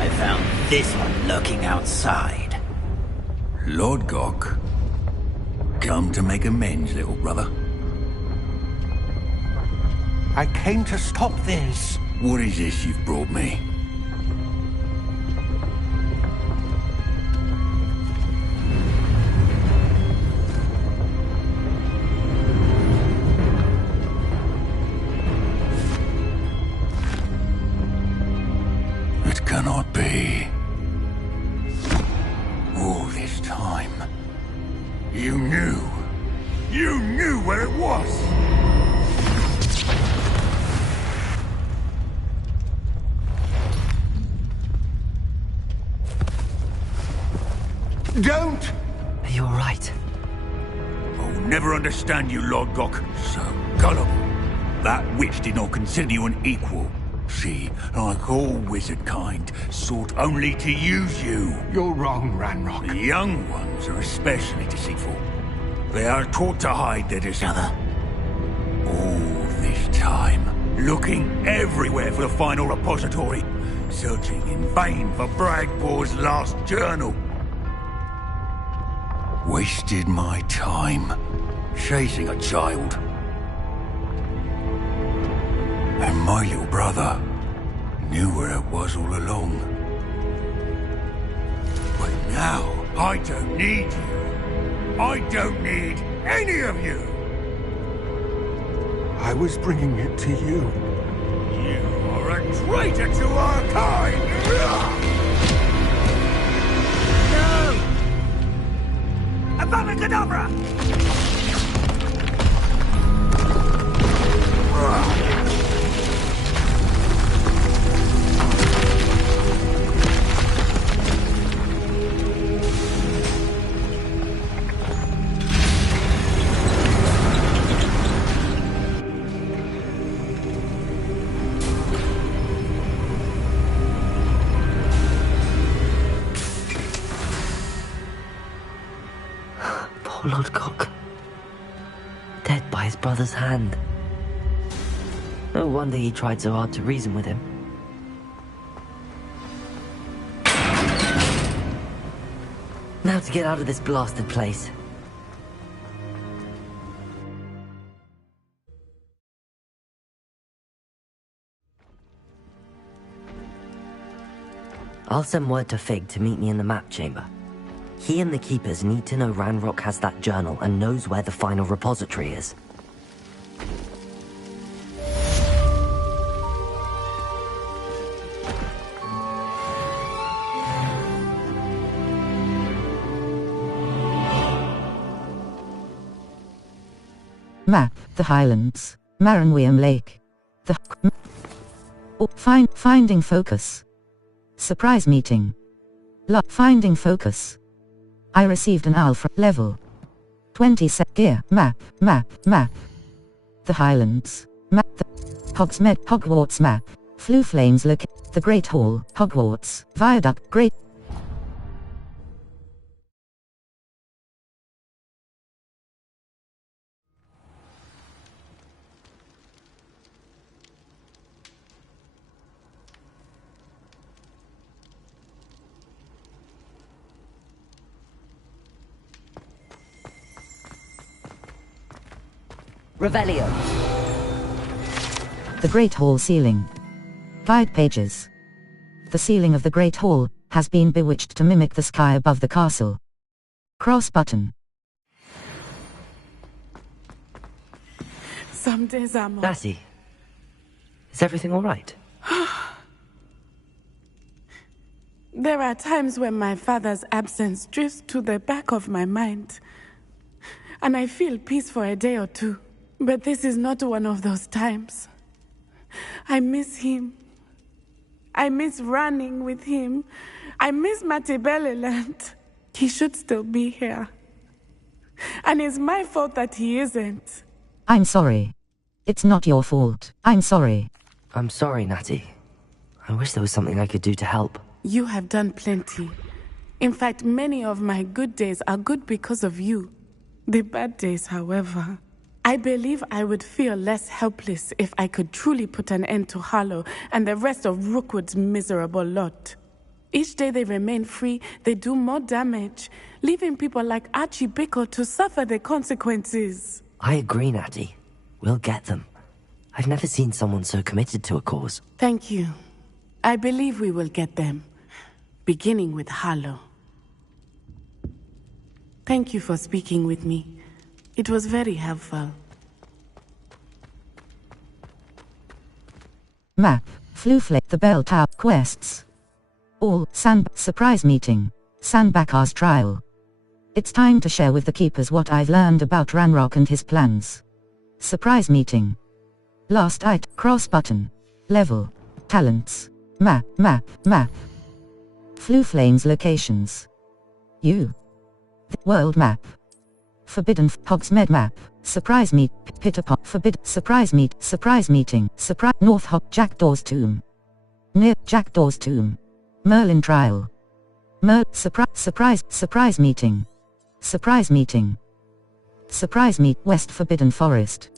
I found this one lurking outside. Lord Gok, come to make amends, little brother. I came to stop this. What is this you've brought me? It cannot be. All this time, you knew. You knew where it was! Don't! You're right. I'll never understand you, Lord Gok. So gullible. That witch did not consider you an equal. She, like all wizard kind, sought only to use you. You're wrong, Ranrock. The young ones are especially deceitful. They are taught to hide their other. All this time, looking everywhere for the final repository, searching in vain for Bragpor's last journal. Wasted my time, chasing a child. And my little brother knew where it was all along. But now, I don't need you. I don't need any of you. I was bringing it to you. You are a traitor to our kind! No! Avada Kedavra! Lord Gok. Dead by his brother's hand. No wonder he tried so hard to reason with him. Now to get out of this blasted place. I'll send word to Fig to meet me in the map chamber. He and the Keepers need to know Ranrock has that journal and knows where the final repository is. Map, the Highlands. Maranweam Lake. Finding focus. Surprise meeting. Finding focus. I received an owl from level 20 set gear. Map. The Highlands. Map. The Hogwarts map. Flue flames locate the Great Hall. Hogwarts. Viaduct. Great. Revelio. The Great Hall ceiling. Guide pages. The ceiling of the Great Hall has been bewitched to mimic the sky above the castle. Cross button. Some days I'm Lassie, is everything all right? There are times when my father's absence drifts to the back of my mind, and I feel peace for a day or two. But this is not one of those times. I miss him. I miss running with him. I miss Matibeleland. He should still be here. And it's my fault that he isn't. I'm sorry. It's not your fault. I'm sorry. I'm sorry, Natty. I wish there was something I could do to help. You have done plenty. In fact, many of my good days are good because of you. The bad days, however, I believe I would feel less helpless if I could truly put an end to Harlow and the rest of Rookwood's miserable lot. Each day they remain free, they do more damage, leaving people like Archie Bickle to suffer the consequences. I agree, Natty. We'll get them. I've never seen someone so committed to a cause. Thank you. I believe we will get them, beginning with Harlow. Thank you for speaking with me. It was very helpful. Map. Fluflake the Bell Tower quests. All. Surprise meeting. Sandbakar's trial. It's time to share with the keepers what I've learned about Ranrock and his plans. Surprise meeting. Last item. Cross button. Level. Talents. Map. Fluflame's locations. World map. Forbidden Hogsmeade map. Surprise meet. Pitterpot. Surprise meeting. North Hog. Jackdaw's tomb. Near Jackdaw's tomb. Merlin trial. Surprise meeting. Surprise meet. West Forbidden Forest.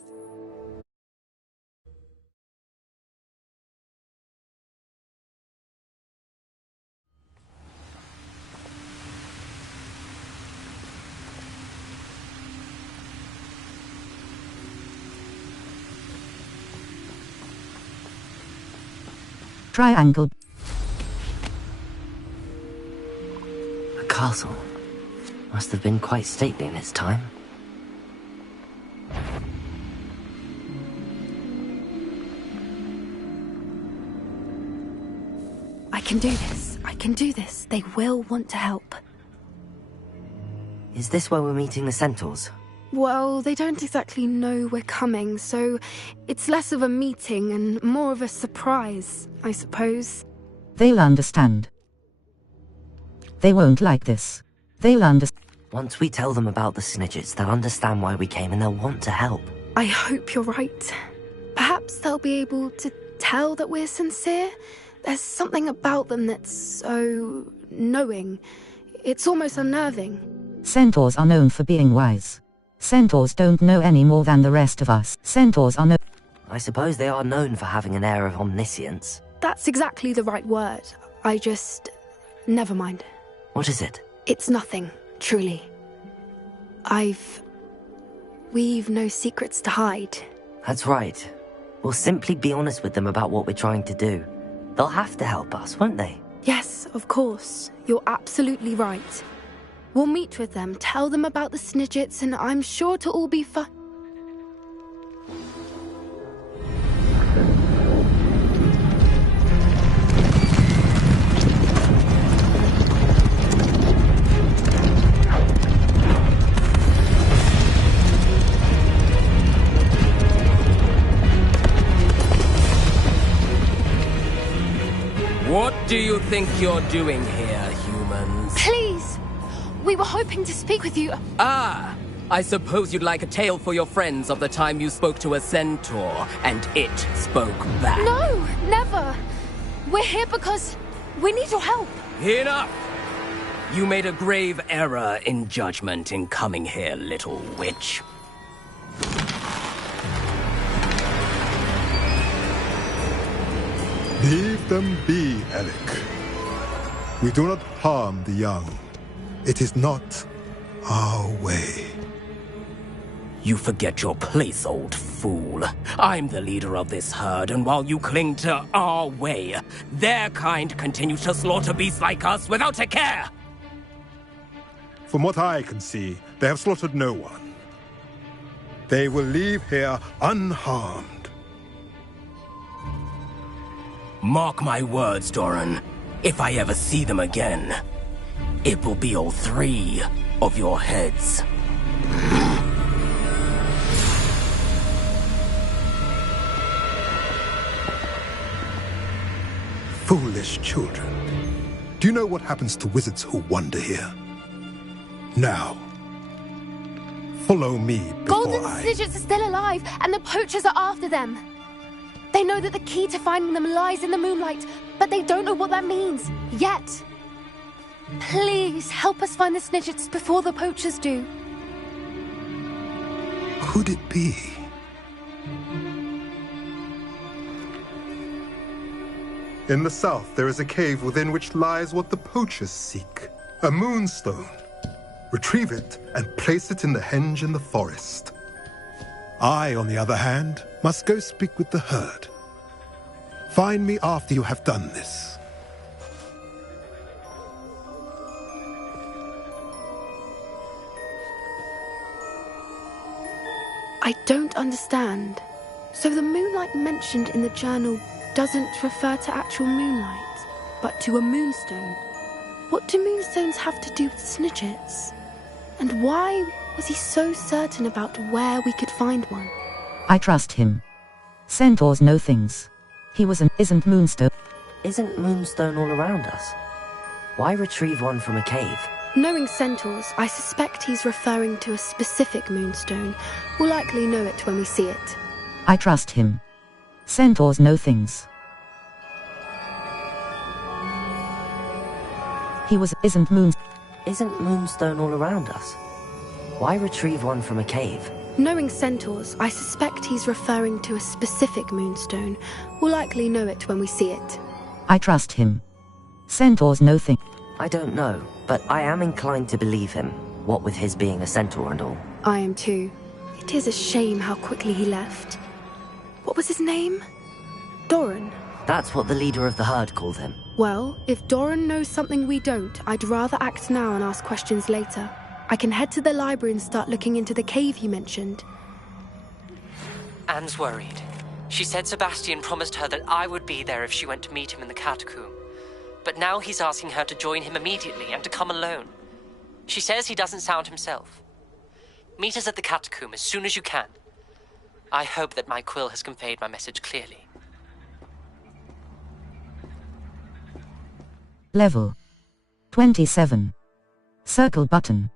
Triangle. A castle. Must have been quite stately in its time. I can do this. They will want to help. Is this where we're meeting the centaurs? Well, they don't exactly know we're coming, so it's less of a meeting and more of a surprise, I suppose. They'll understand. They won't like this. They'll understand. Once we tell them about the Snidgets, they'll understand why we came and they'll want to help. I hope you're right. Perhaps they'll be able to tell that we're sincere. There's something about them that's so knowing. It's almost unnerving. Centaurs are known for being wise. Centaurs don't know any more than the rest of us. Centaurs are I suppose they are known for having an air of omniscience. That's exactly the right word. Never mind. What is it? It's nothing, truly. We've no secrets to hide. That's right. We'll simply be honest with them about what we're trying to do. They'll have to help us, won't they? Yes, of course. You're absolutely right. We'll meet with them, tell them about the Snidgets, and I'm sure to all be fine. What do you think you're doing here, humans? Please! We were hoping to speak with you. Ah! I suppose you'd like a tale for your friends of the time you spoke to a centaur, and it spoke back. No! Never! We're here because we need your help. Enough! You made a grave error in judgment in coming here, little witch. Leave them be, Alec. We do not harm the young. It is not our way. You forget your place, old fool. I'm the leader of this herd, and while you cling to our way, their kind continues to slaughter beasts like us without a care! From what I can see, they have slaughtered no one. They will leave here unharmed. Mark my words, Doran. If I ever see them again, it will be all 3 of your heads. Foolish children. Do you know what happens to wizards who wander here? Now, follow me before Golden Snidgets are still alive, and the poachers are after them. They know that the key to finding them lies in the moonlight, but they don't know what that means, yet. Please, help us find the Snidgets before the poachers do. Could it be? In the south, there is a cave within which lies what the poachers seek. A moonstone. Retrieve it and place it in the henge in the forest. I, on the other hand, must go speak with the herd. Find me after you have done this. I don't understand. So the moonlight mentioned in the journal doesn't refer to actual moonlight, but to a moonstone. What do moonstones have to do with Snidgets? And why was he so certain about where we could find one? I trust him. Centaurs know things. He was an isn't moonstone. Isn't moonstone all around us? Why retrieve one from a cave? Knowing centaurs, I suspect he's referring to a specific moonstone. We'll likely know it when we see it. I trust him. Centaurs know things. He was isn't moonstone all around us? Why retrieve one from a cave? Knowing centaurs, I suspect he's referring to a specific moonstone. We'll likely know it when we see it. I trust him. Centaurs know things. I don't know, but I am inclined to believe him, what with his being a centaur and all. I am too. It is a shame how quickly he left. What was his name? Doran. That's what the leader of the herd called him. Well, if Doran knows something we don't, I'd rather act now and ask questions later. I can head to the library and start looking into the cave you mentioned. Anne's worried. She said Sebastian promised her that I would be there if she went to meet him in the catacomb. But now he's asking her to join him immediately and to come alone. She says he doesn't sound himself. Meet us at the catacomb as soon as you can. I hope that my quill has conveyed my message clearly. Level 27. Circle button.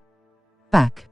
Back.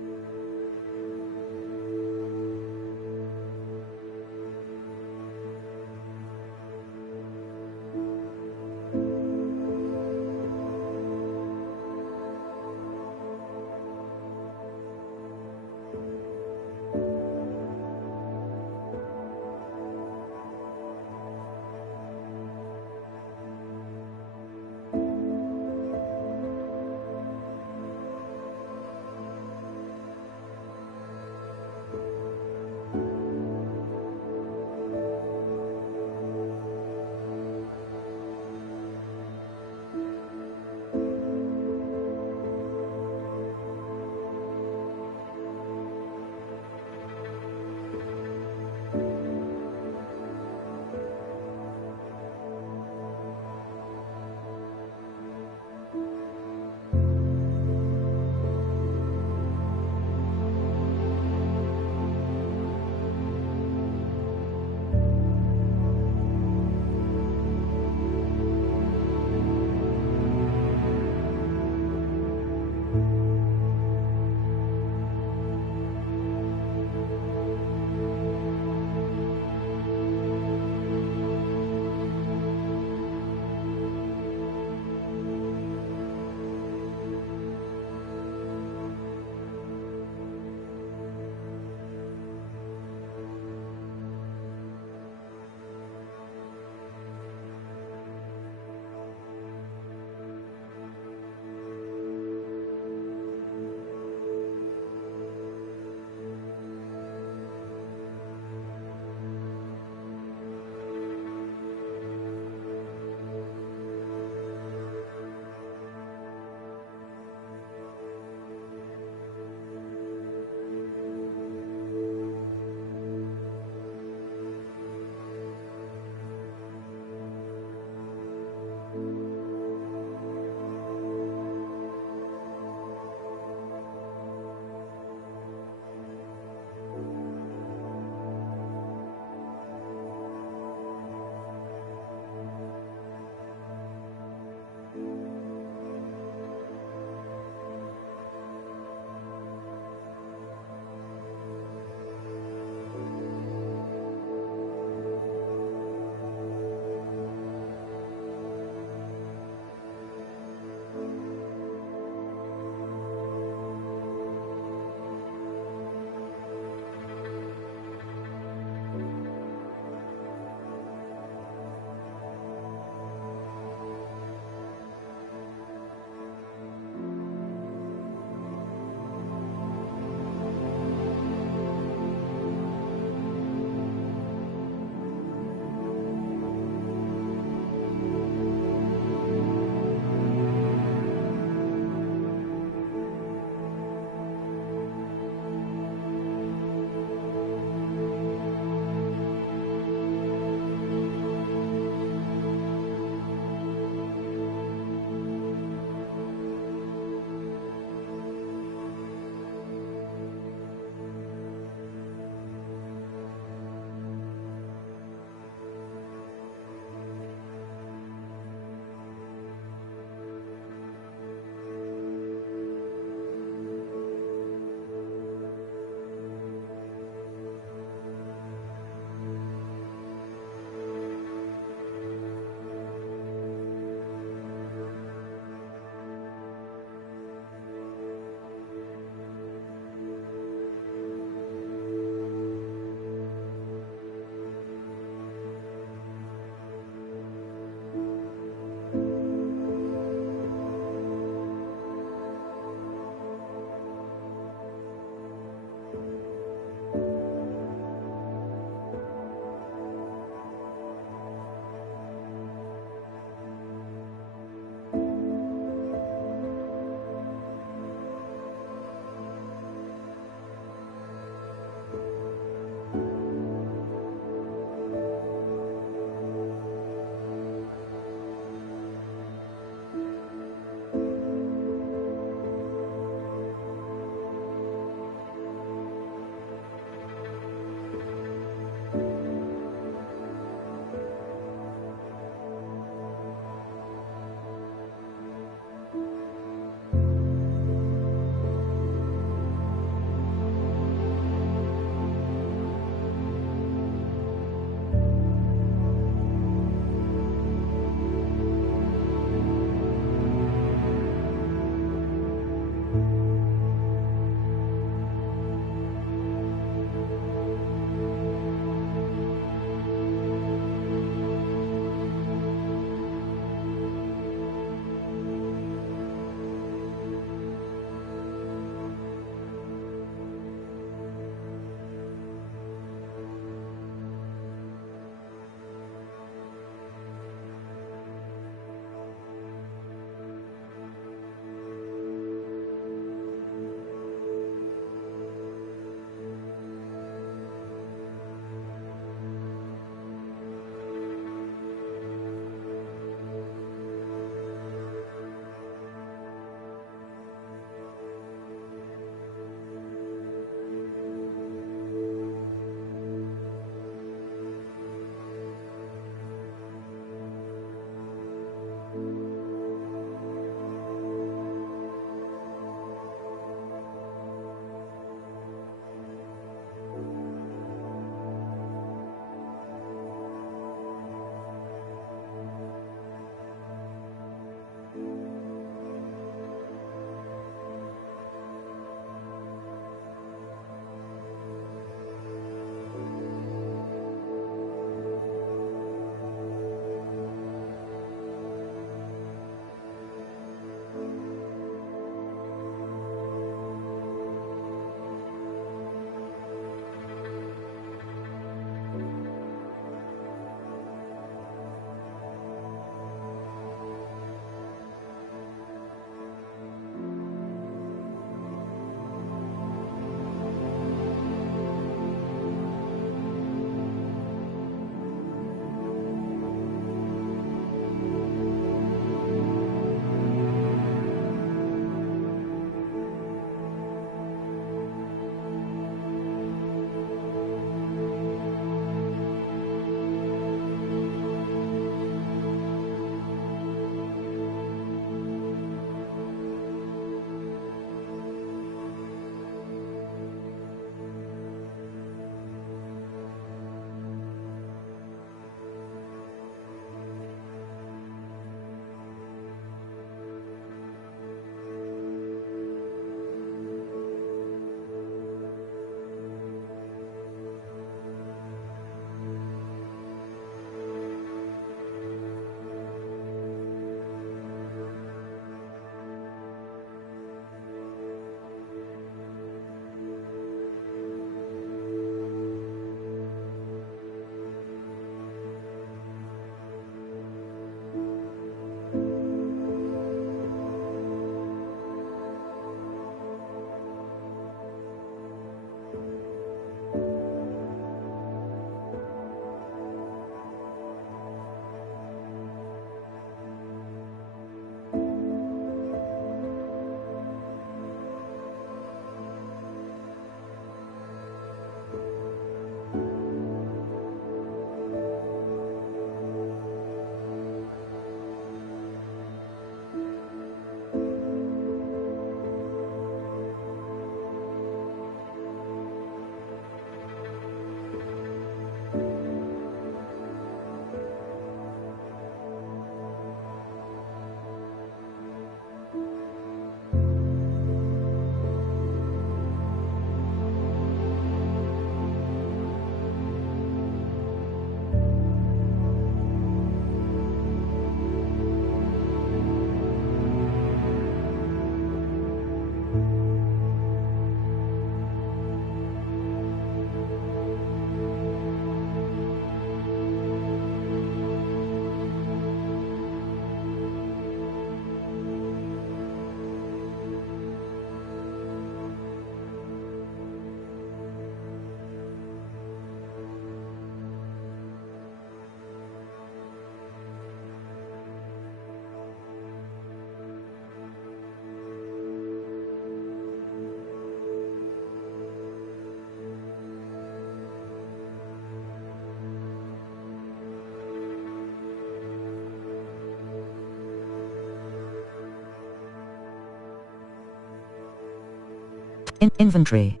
Inventory.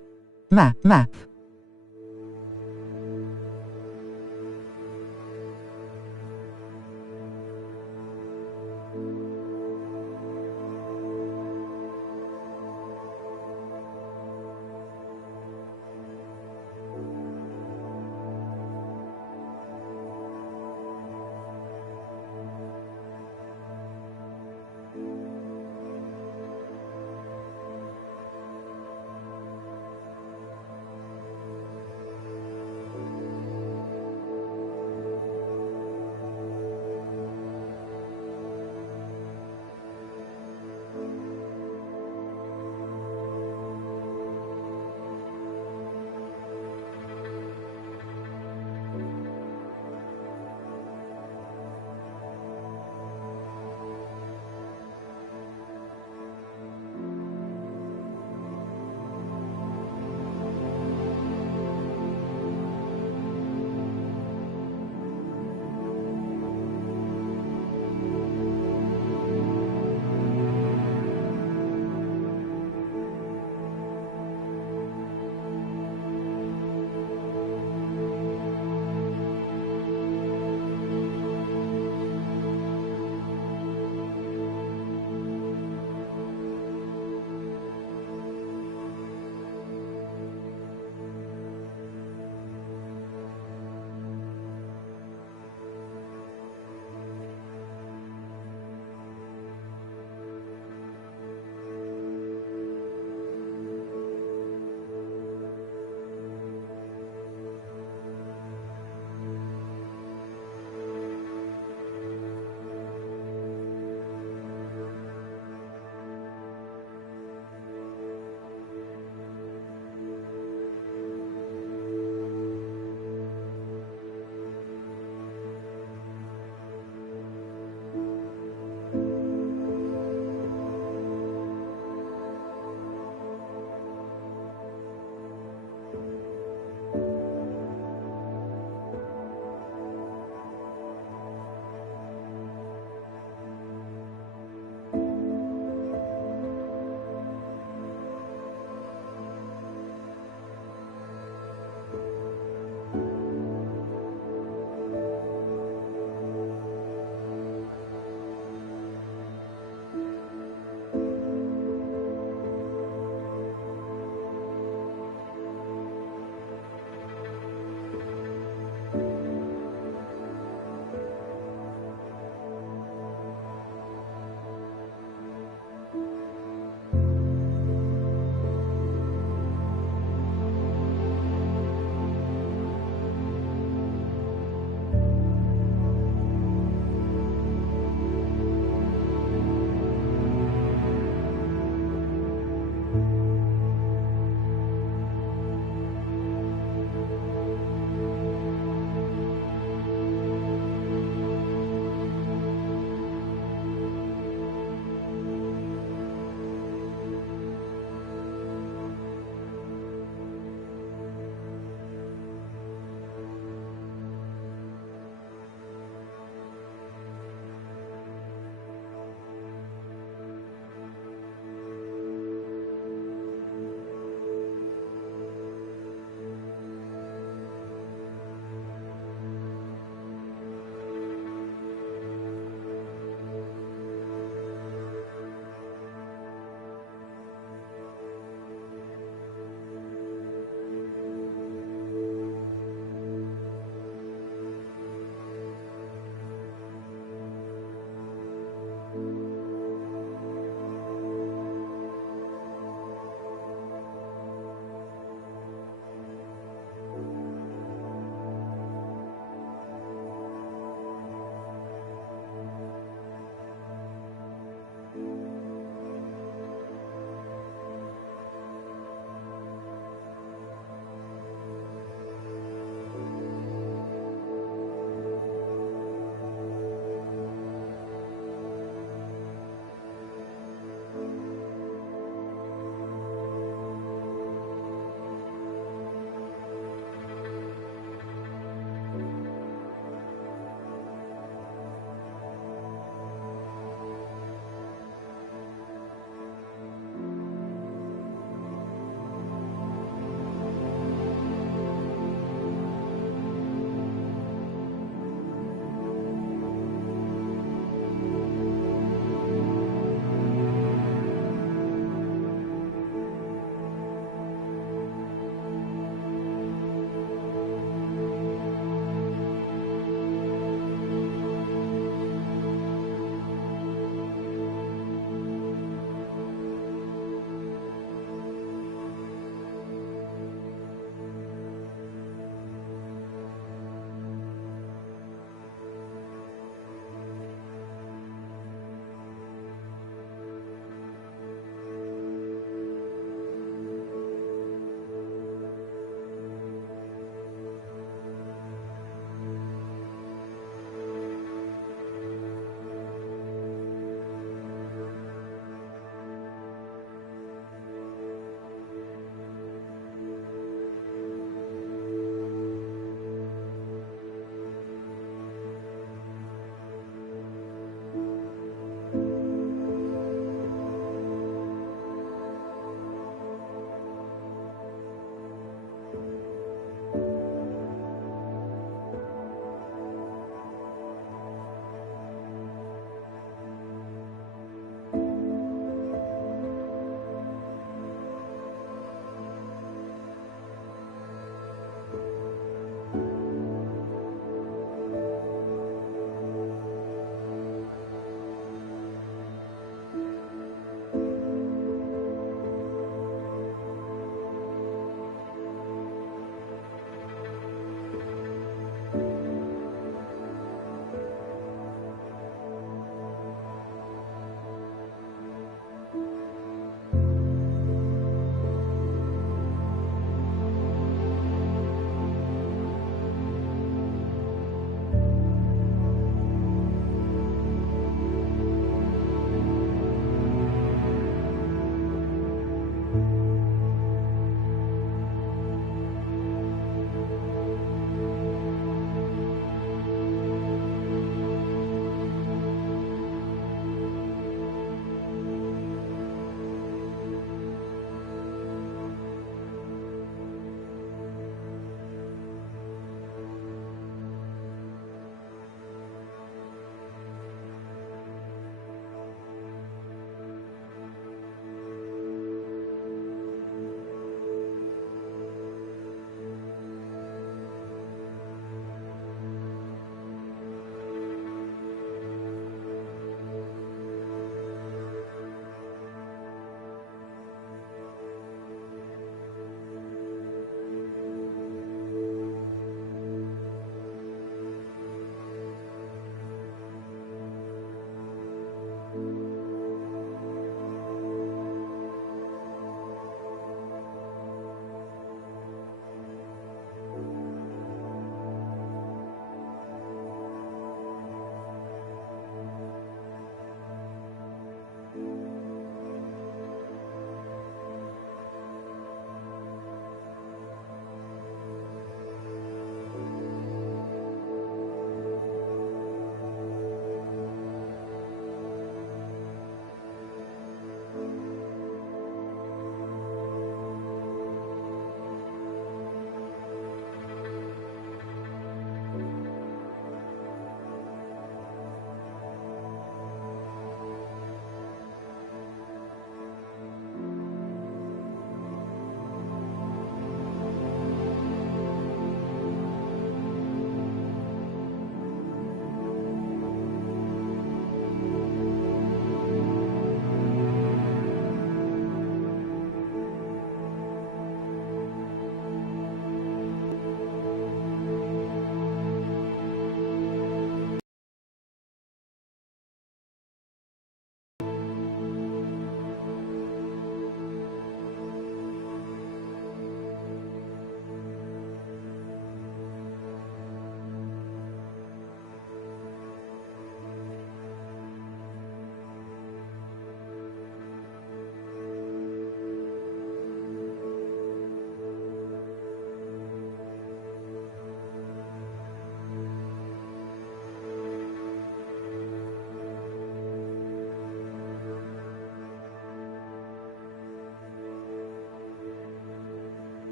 Map.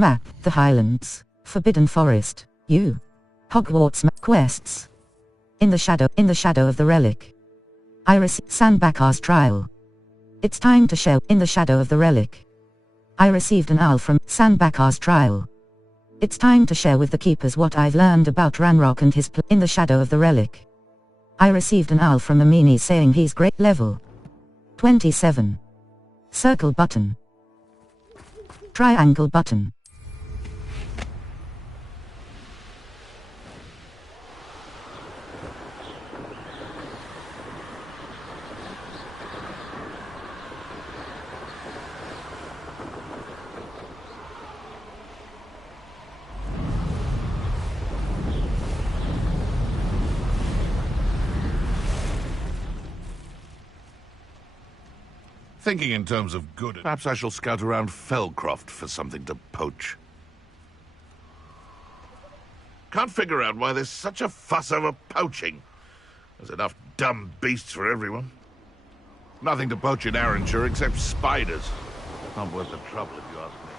Map, the Highlands. Forbidden Forest. You. Hogwarts quests. In the shadow of the relic. Iris, Sandbakar's trial. It's time to share in the shadow of the relic. I received an owl from Sandbakar's trial. It's time to share with the keepers what I've learned about Ranrock and his in the shadow of the relic. I received an owl from Amini saying he's great level 27. Circle button. Triangle button. Thinking in terms of good... Perhaps I shall scout around Felcroft for something to poach. Can't figure out why there's such a fuss over poaching. There's enough dumb beasts for everyone. Nothing to poach in Arranshire except spiders. Not worth the trouble if you ask me.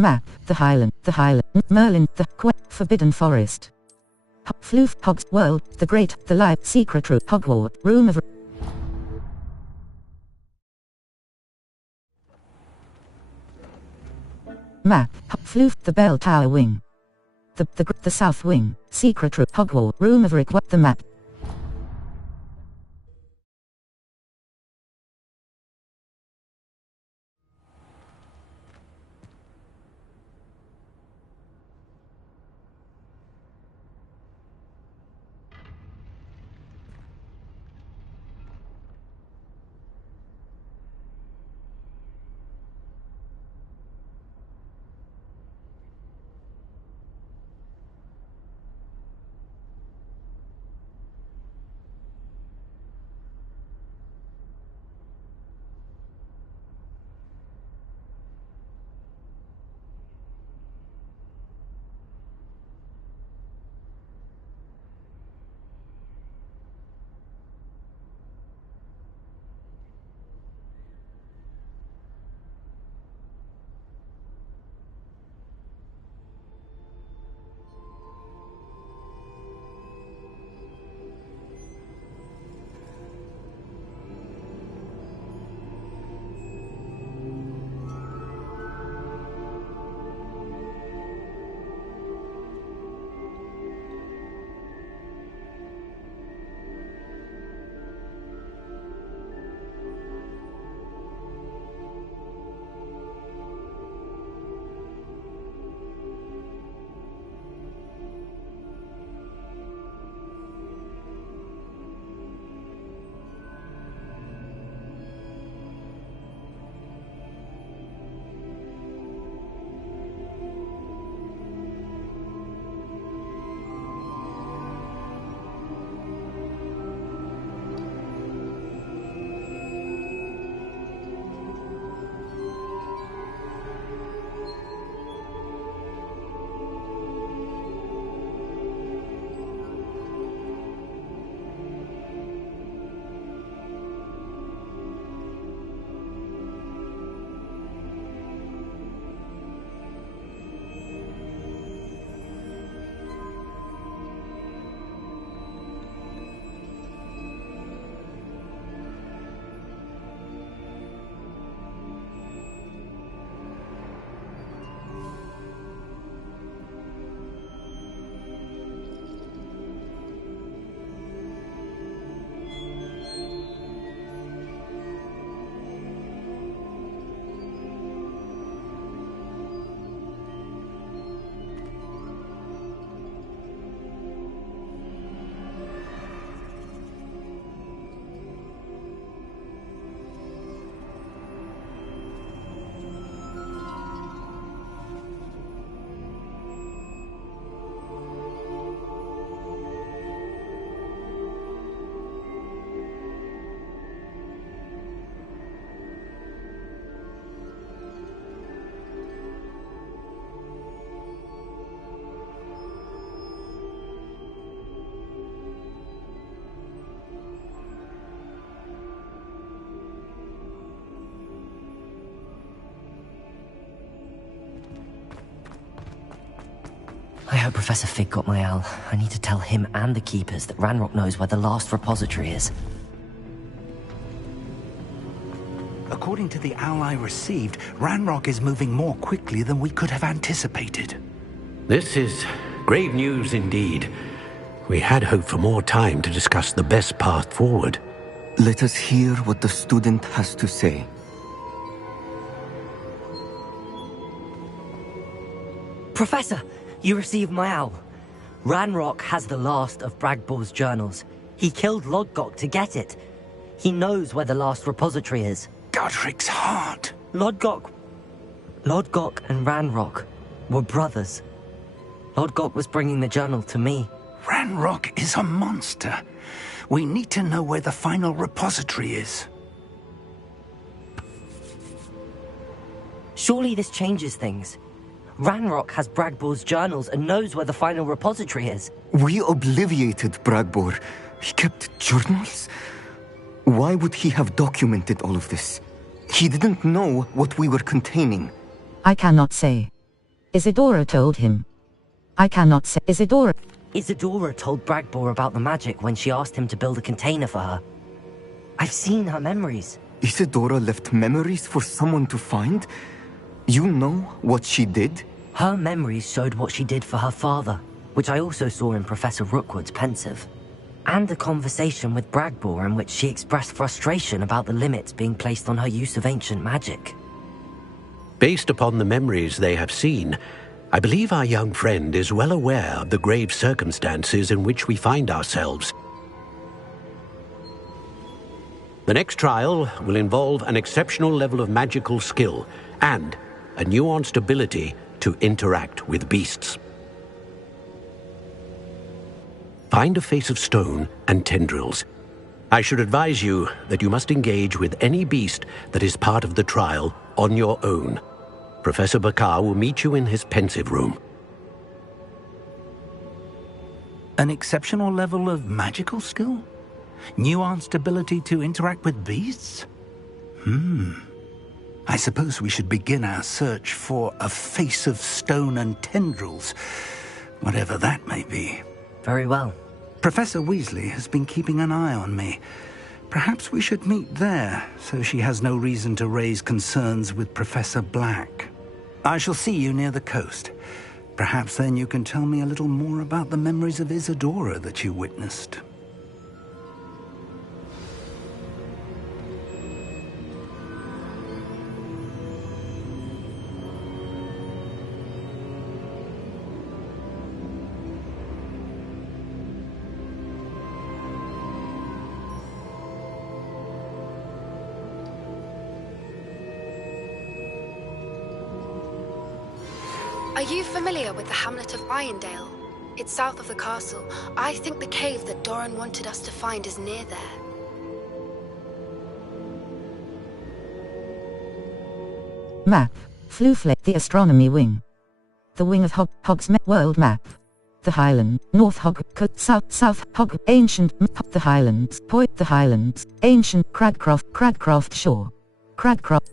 Map, the Highland, Merlin, Forbidden Forest. Floof, Hogs, World, the Great, the Live, Secret Room, Hogwarts, Room of... Map, Floof, the Bell Tower Wing. The South Wing, Secret Room, Hogwarts, Room of Rick, the map. hope Professor Fig got my owl. I need to tell him and the Keepers that Ranrock knows where the last repository is. According to the owl I received, Ranrock is moving more quickly than we could have anticipated. This is grave news indeed. We had hoped for more time to discuss the best path forward. Let us hear what the student has to say. Professor, you received my owl. Ranrock has the last of Bragbor's journals. He killed Lodgok to get it. He knows where the last repository is. Godric's heart. Lodgok and Ranrock were brothers. Lodgok was bringing the journal to me. Ranrock is a monster. We need to know where the final repository is. Surely this changes things. Ranrock has Bragbor's journals and knows where the final repository is. We obliviated Bragbor. He kept journals? Why would he have documented all of this? He didn't know what we were containing. I cannot say. Isidora told him. I cannot say. Isidora told Bragbor about the magic when she asked him to build a container for her. I've seen her memories. Isidora left memories for someone to find? You know what she did? Her memories showed what she did for her father, which I also saw in Professor Rookwood's pensive. And a conversation with Bragbor in which she expressed frustration about the limits being placed on her use of ancient magic. Based upon the memories they have seen, I believe our young friend is well aware of the grave circumstances in which we find ourselves. The next trial will involve an exceptional level of magical skill and a nuanced ability to interact with beasts. Find a face of stone and tendrils. I should advise you that you must engage with any beast that is part of the trial on your own. Professor Bakar will meet you in his pensive room. An exceptional level of magical skill? Nuanced ability to interact with beasts? I suppose we should begin our search for a face of stone and tendrils, whatever that may be. Very well. Professor Weasley has been keeping an eye on me. Perhaps we should meet there, so she has no reason to raise concerns with Professor Black. I shall see you near the coast. Perhaps then you can tell me a little more about the memories of Isidora that you witnessed. Are you familiar with the hamlet of Irondale? It's south of the castle. I think the cave that Doran wanted us to find is near there. Map. Fluflake, the astronomy wing. The wing of Hog's world map. The Highland, North Hog, South Hog, Ancient, the Highlands, Point, the Highlands, Ancient, Cradcroft Shore. Cradcroft.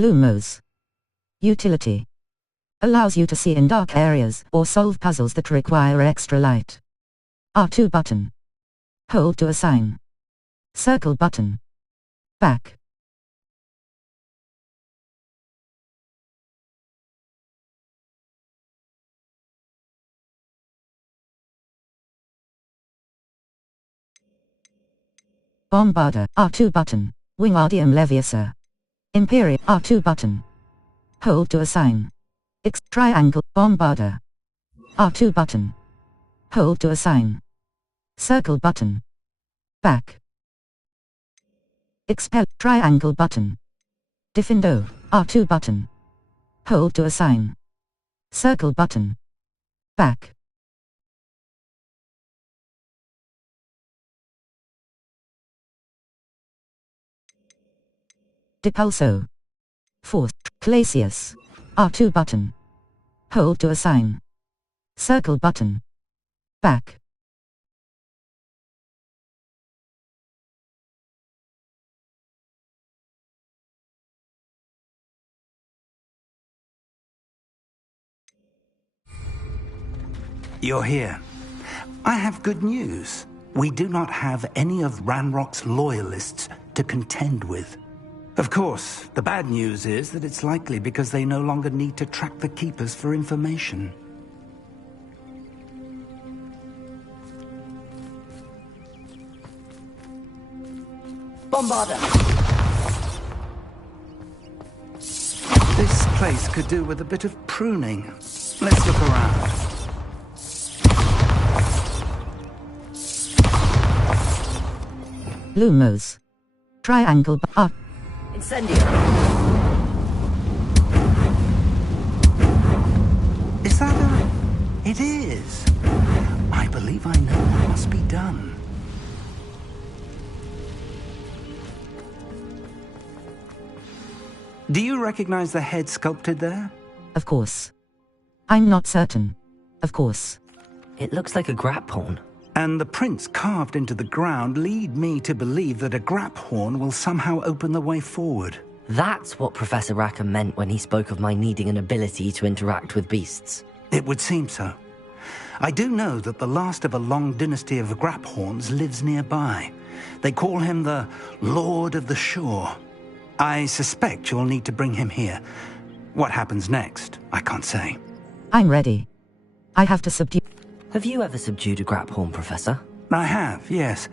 Lumos. Utility. Allows you to see in dark areas or solve puzzles that require extra light. R2 button. Hold to assign. Circle button. Back. Bombarder. R2 button. Wingardium Leviosa. Imperial. R2 button. Hold to assign. X triangle. Bombarder. R2 button. Hold to assign. Circle button. Back. Expel. Triangle button. Diffindo. R2 button. Hold to assign. Circle button. Back. Depulso. Force. Glacius. R2 button. Hold to assign. Circle button. Back. You're here. I have good news. We do not have any of Ranrock's loyalists to contend with. Of course, the bad news is that it's likely because they no longer need to track the Keepers for information. Bombarder! This place could do with a bit of pruning. Let's look around. Lumos. Triangle. R. Incendio. Is that a... It is. I believe I know what must be done. Do you recognize the head sculpted there? Of course. I'm not certain. Of course. It looks like a grap horn. And the prints carved into the ground lead me to believe that a grap horn will somehow open the way forward. That's what Professor Rackham meant when he spoke of my needing an ability to interact with beasts. It would seem so. I do know that the last of a long dynasty of grap horns lives nearby. They call him the Lord of the Shore. I suspect you'll need to bring him here. What happens next, I can't say. I'm ready. I have to subdue... Have you ever subdued a grap horn, Professor? I have, yes.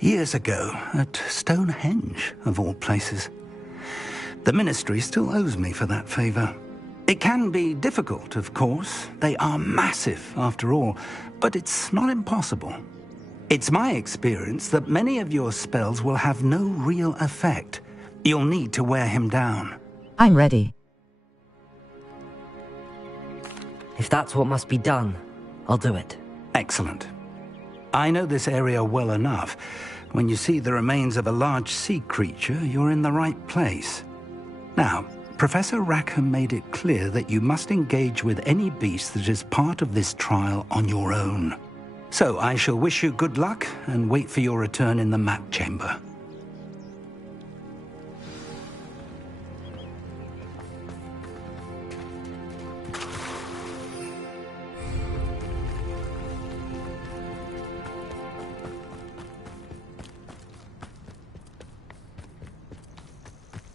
Years ago, at Stonehenge, of all places. The Ministry still owes me for that favor. It can be difficult, of course. They are massive, after all, but it's not impossible. It's my experience that many of your spells will have no real effect. You'll need to wear him down. I'm ready. If that's what must be done, I'll do it. Excellent. I know this area well enough. When you see the remains of a large sea creature, you're in the right place. Now, Professor Rackham made it clear that you must engage with any beast that is part of this trial on your own. So I shall wish you good luck and wait for your return in the map chamber.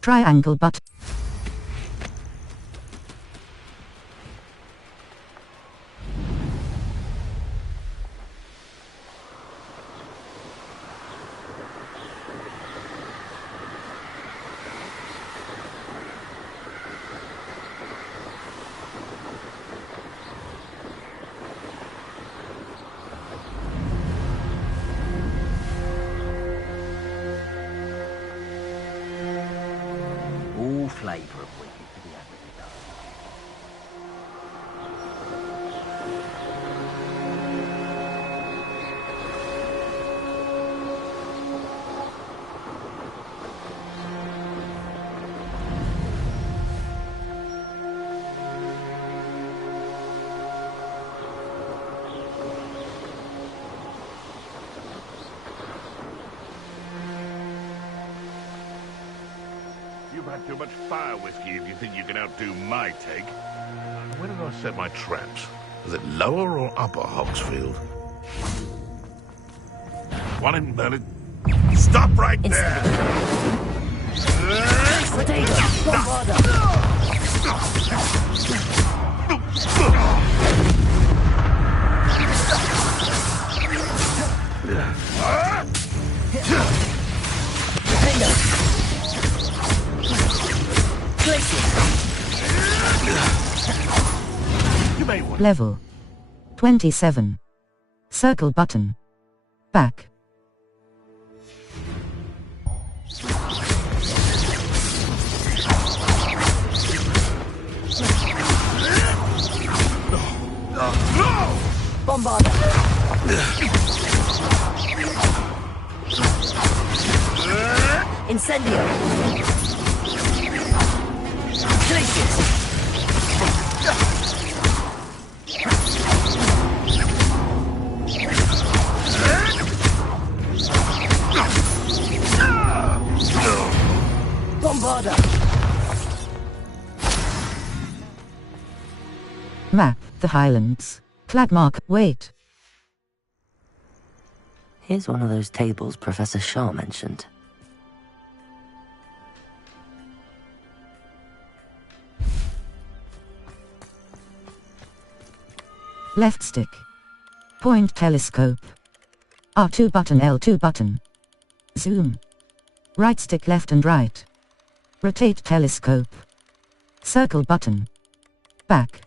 Triangle button. have had too much fire whiskey if you think you can outdo my take. Where did I set my traps? Is it lower or upper Hogsfield? One in Merlin. Stop right there! Level 27. Circle button. Back. Bombarder! Incendio! Glacius! Bombarder! Map the Highlands. Flag mark. Wait. Here's one of those tables Professor Shaw mentioned. Left stick. Point telescope. R2 button, L2 button. Zoom. Right stick, left and right. Rotate telescope. Circle button. Back.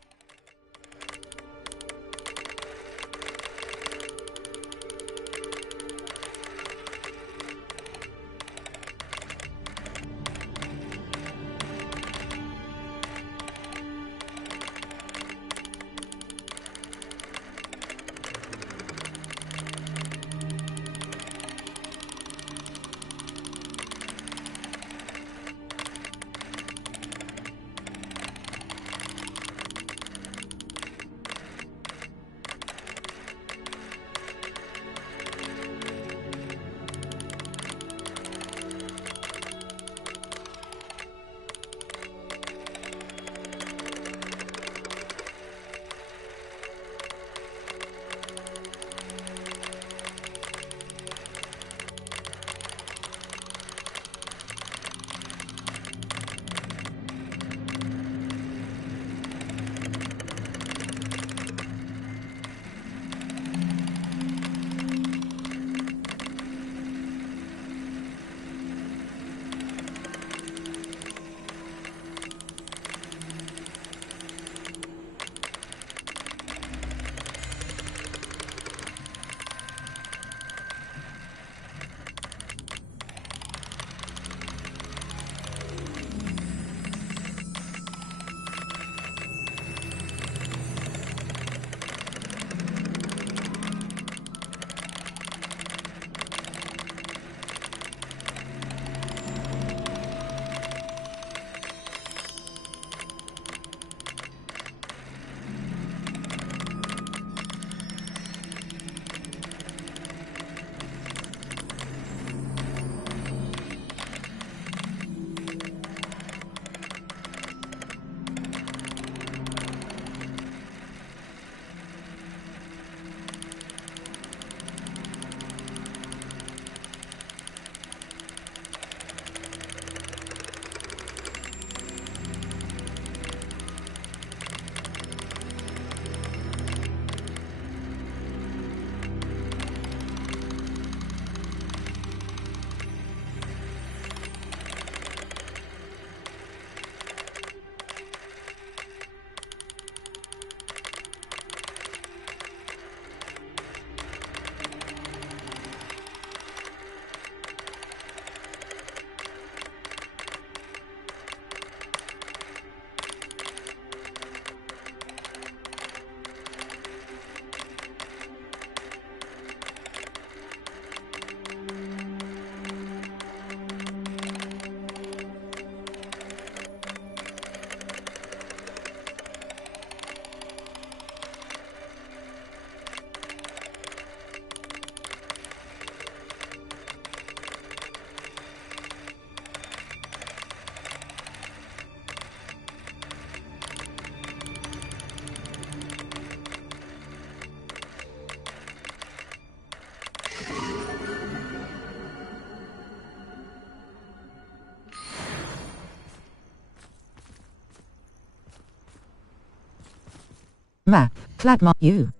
Map. Cladmar. You.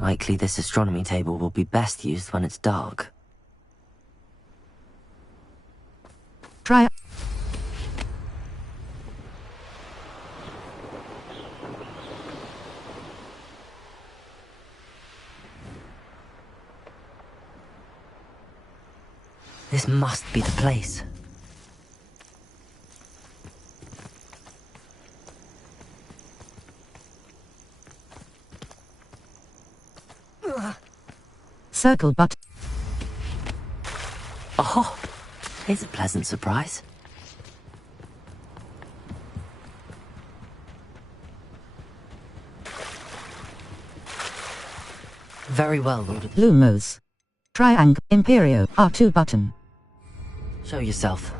Likely this astronomy table will be best used when it's dark. Try. This must be the place. Circle but. Oh, here's a pleasant surprise. Very well, Lord. Lumos. Triangle. Imperio. R2 button. Show yourself.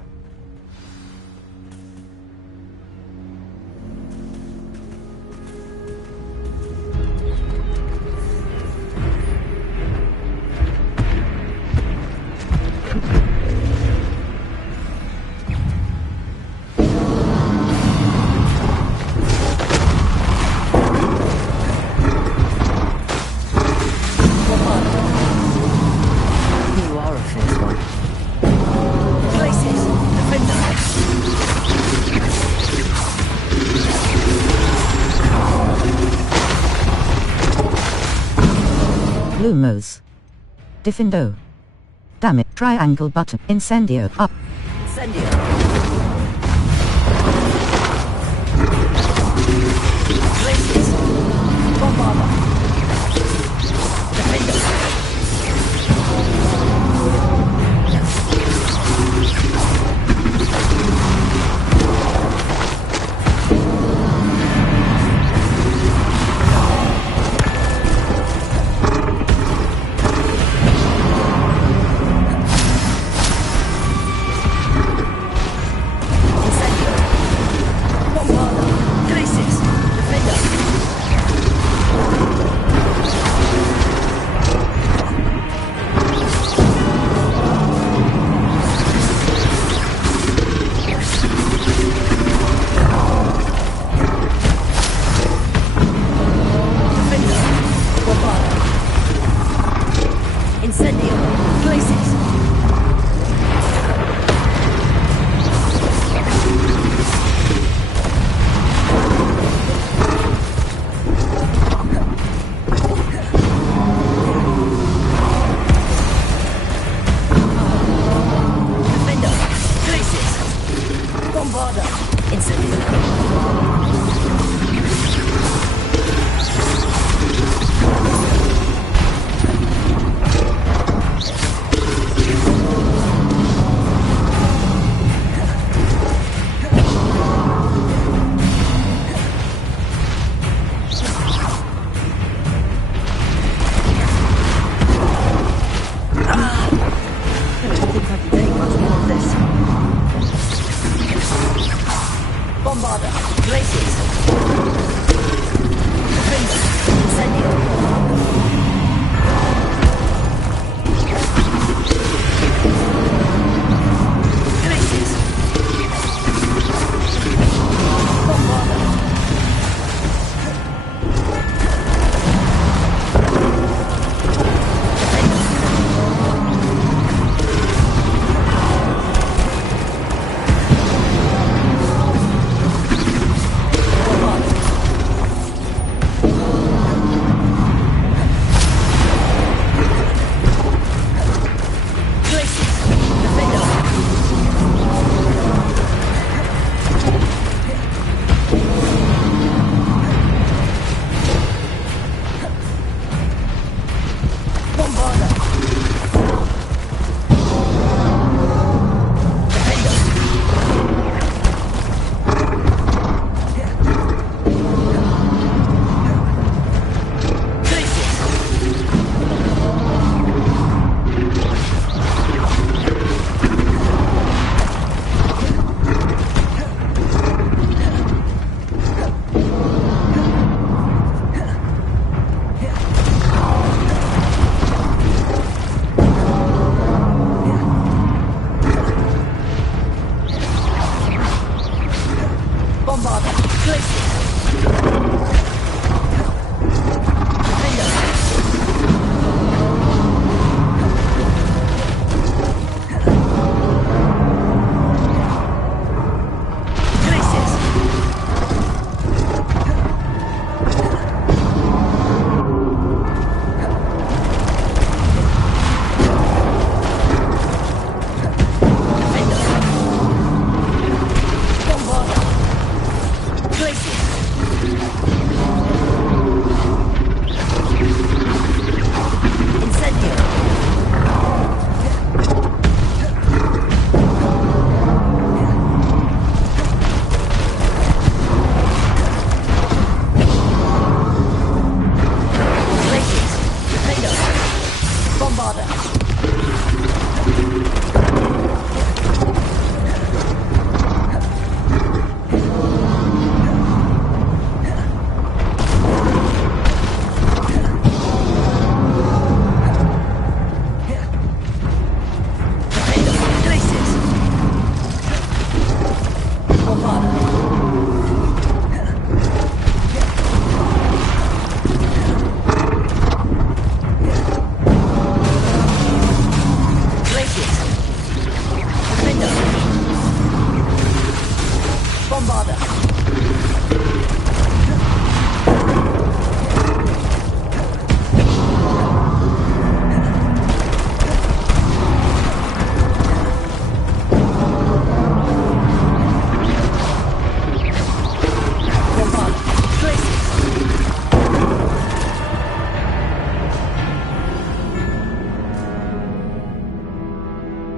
You are a fierce one. Places! Lumos. Defendo. Damn it. Triangle button. Incendio. Up. Incendio. Places! Bombarda. Defendo.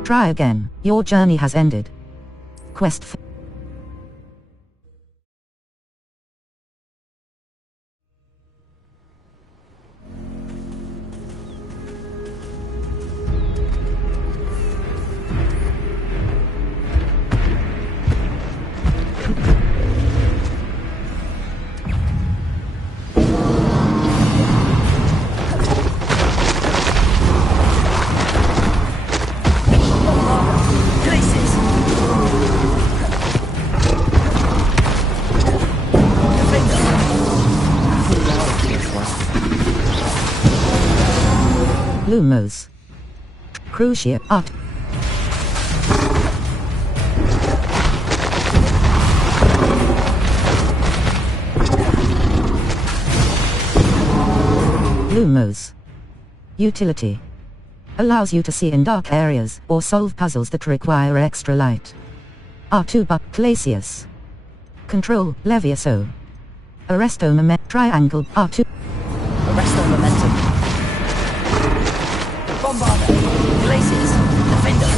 Try again. Your journey has ended. Quest Lumos. Crucia Art. Lumos. Utility. Allows you to see in dark areas or solve puzzles that require extra light. R2 Buck Glacius. Control Levioso. Arresto Moment Triangle R2. Arresto Momentum. Bombarder. Glaciers. Defender.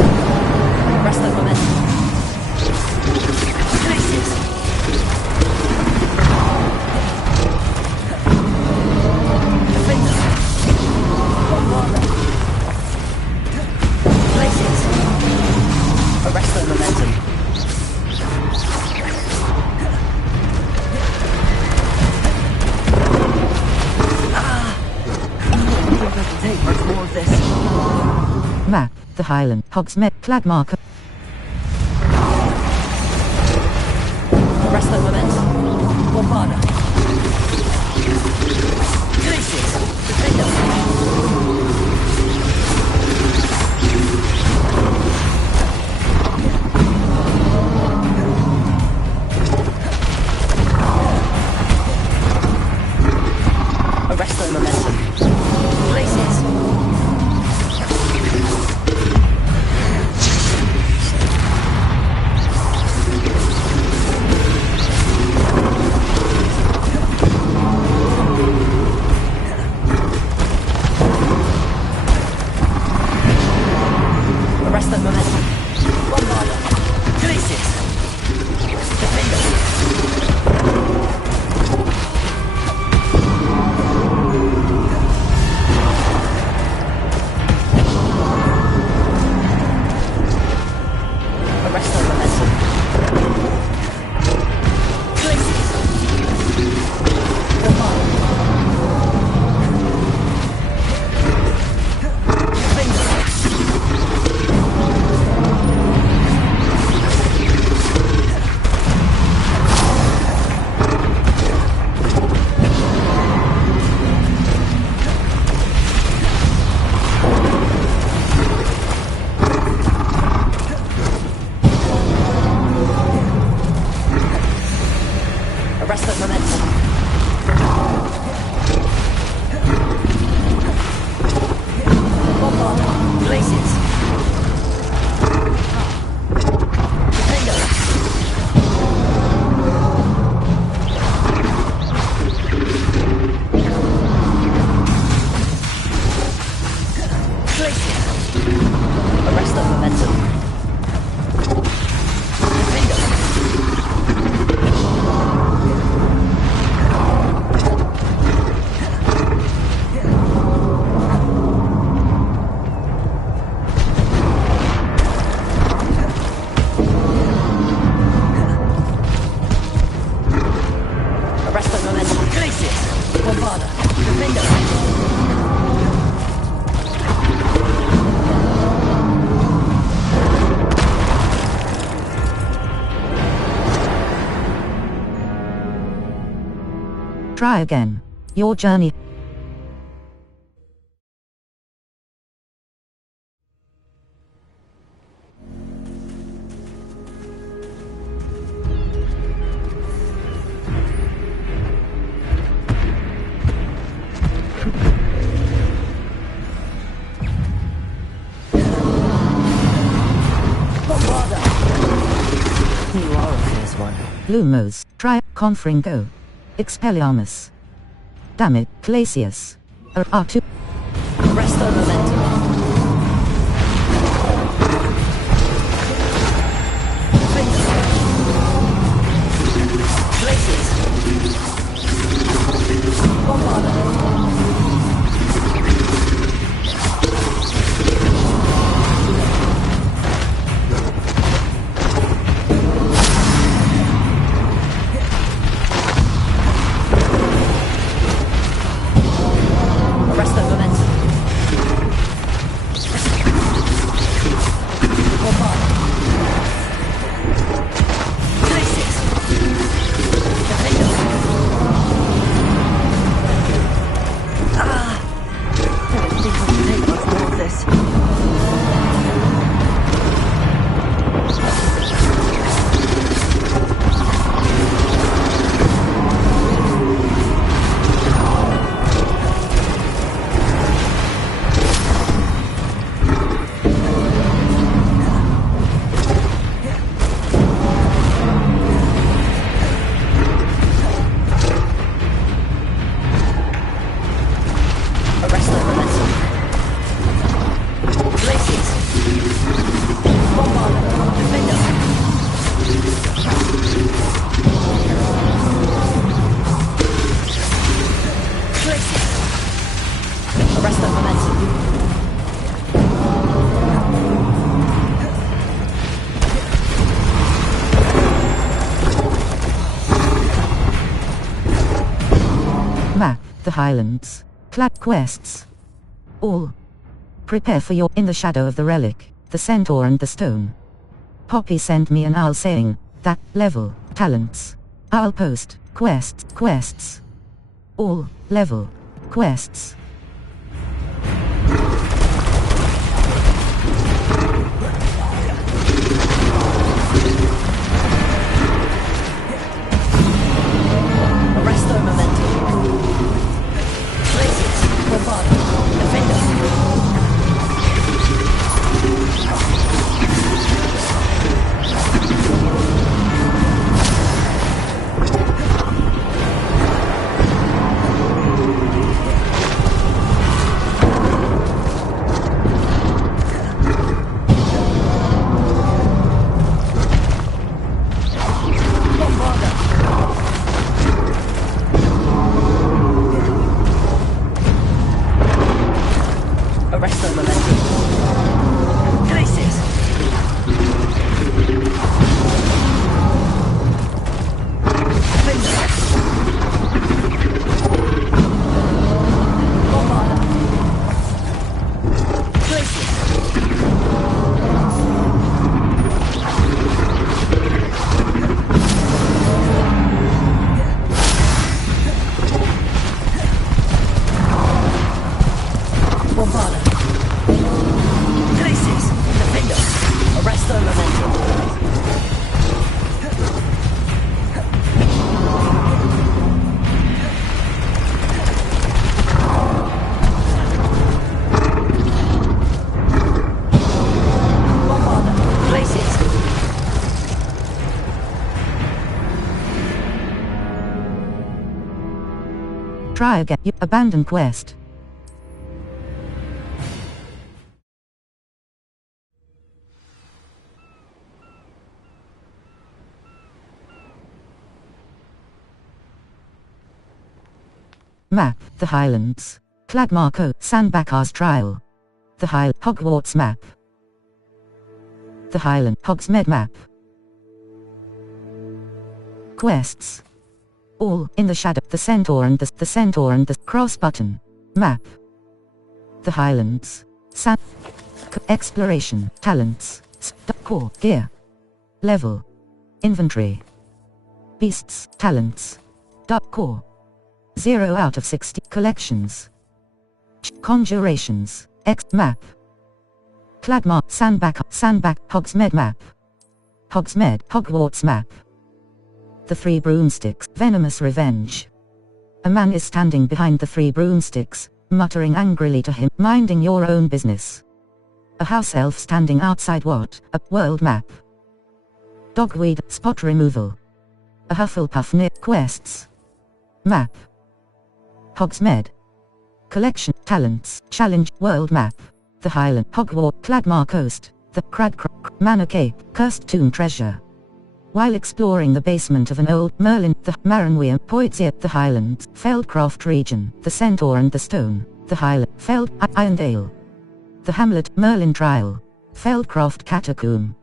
Arresto Momentum. Glaciers. Defender. Bombarder. Glaciers. Arresto Momentum. I don't think I can take much more of this. Map. The Highland Hogsmeade flag marker. Arresto Momentum. Bombarder. Glaciers. Defender. Arresto Momentum. Glaciers. Arresto Momentum. Bombarder. Glaciers. Defender. Arresto Momentum. Glaciers. Bombarder. Defender. Arresto Momentum. Bombarder. Glaciers. Defender. Glaciers. Arresto Momentum. Defender. Arresto Momentum. Glaciers. Bombarder. Defender. Try again. Your journey. Lumos, Confringo. Expelliarmus. Damn it, Glacius. R2. Resto momentum. Glacius. Bombarda. The Highlands. Clap quests. All. Prepare for your in the shadow of the relic, the centaur and the stone. Poppy sent me an owl saying, that level, talents. Owl post, quests. All, level, quests. Arresto momentum. Places. Bombarda. Defender. Try again. You abandon quest. Map, the Highlands. Flag Marco, Sandbakar's trial. The Hogwarts map. The Highland, Hogsmeade map. Quests. All, in the shadow, the centaur and the cross button. Map. The Highlands. Exploration, talents. Core, gear. Level. Inventory. Beasts, talents. Core. 0 out of 60. Collections. Conjurations. Map. Cladmark, Sandbak, Hogsmeade map. Hogsmeade, Hogwarts map. The Three Broomsticks, Venomous Revenge. A man is standing behind the three broomsticks, muttering angrily to him, minding your own business. A house elf standing outside what? A world map. Dogweed, spot removal. A Hufflepuff near quests. Map. Hogsmeade. Collection, talents, challenge, world map. The Highland, Hogwarts, Cladmar Coast. The Manor Cape, Cursed Tomb Treasure. While exploring the basement of an old Merlin, the Maranweir, Poitiers, the Highlands, Feldcroft region, the Centaur and the Stone, the Highland, Irondale. The Hamlet, Merlin Trial. Feldcroft Catacomb.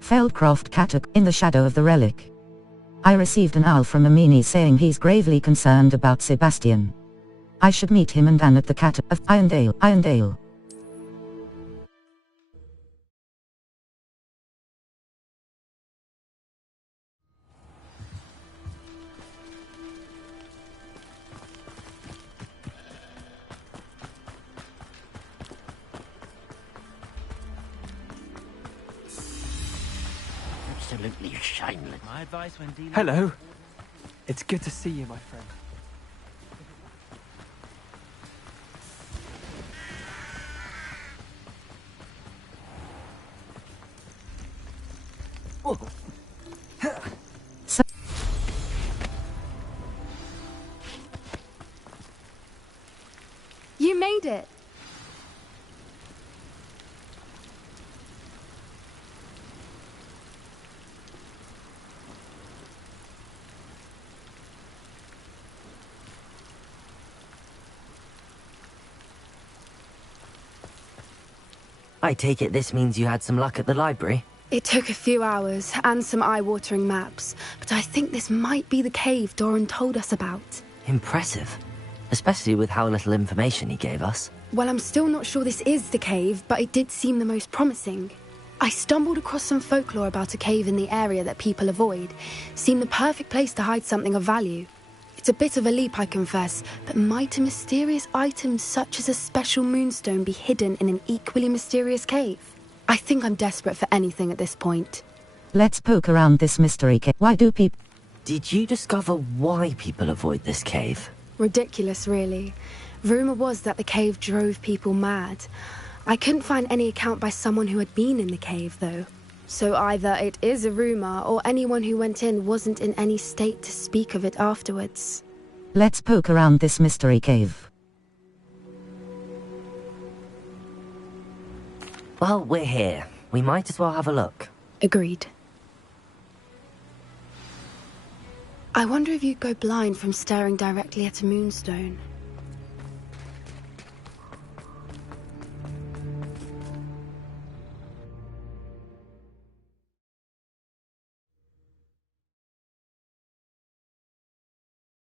Feldcroft Catacomb, in the shadow of the relic. I received an owl from Amini saying he's gravely concerned about Sebastian. I should meet him and Anne at the Catacomb of Irondale. Absolutely shameless. My advice when dealing... Hello. It's good to see you, my friend. You made it. I take it this means you had some luck at the library? It took a few hours and some eye-watering maps, but I think this might be the cave Doran told us about. Impressive. Especially with how little information he gave us. Well, I'm still not sure this is the cave, but it did seem the most promising. I stumbled across some folklore about a cave in the area that people avoid. Seemed the perfect place to hide something of value. It's a bit of a leap, I confess, but might a mysterious item such as a special moonstone be hidden in an equally mysterious cave? I think I'm desperate for anything at this point. Let's poke around this mystery cave. Why do people... Did you discover why people avoid this cave? Ridiculous, really. Rumour was that the cave drove people mad. I couldn't find any account by someone who had been in the cave, though. So either it is a rumour, or anyone who went in wasn't in any state to speak of it afterwards. Let's poke around this mystery cave. Well, we're here. We might as well have a look. Agreed. I wonder if you'd go blind from staring directly at a moonstone.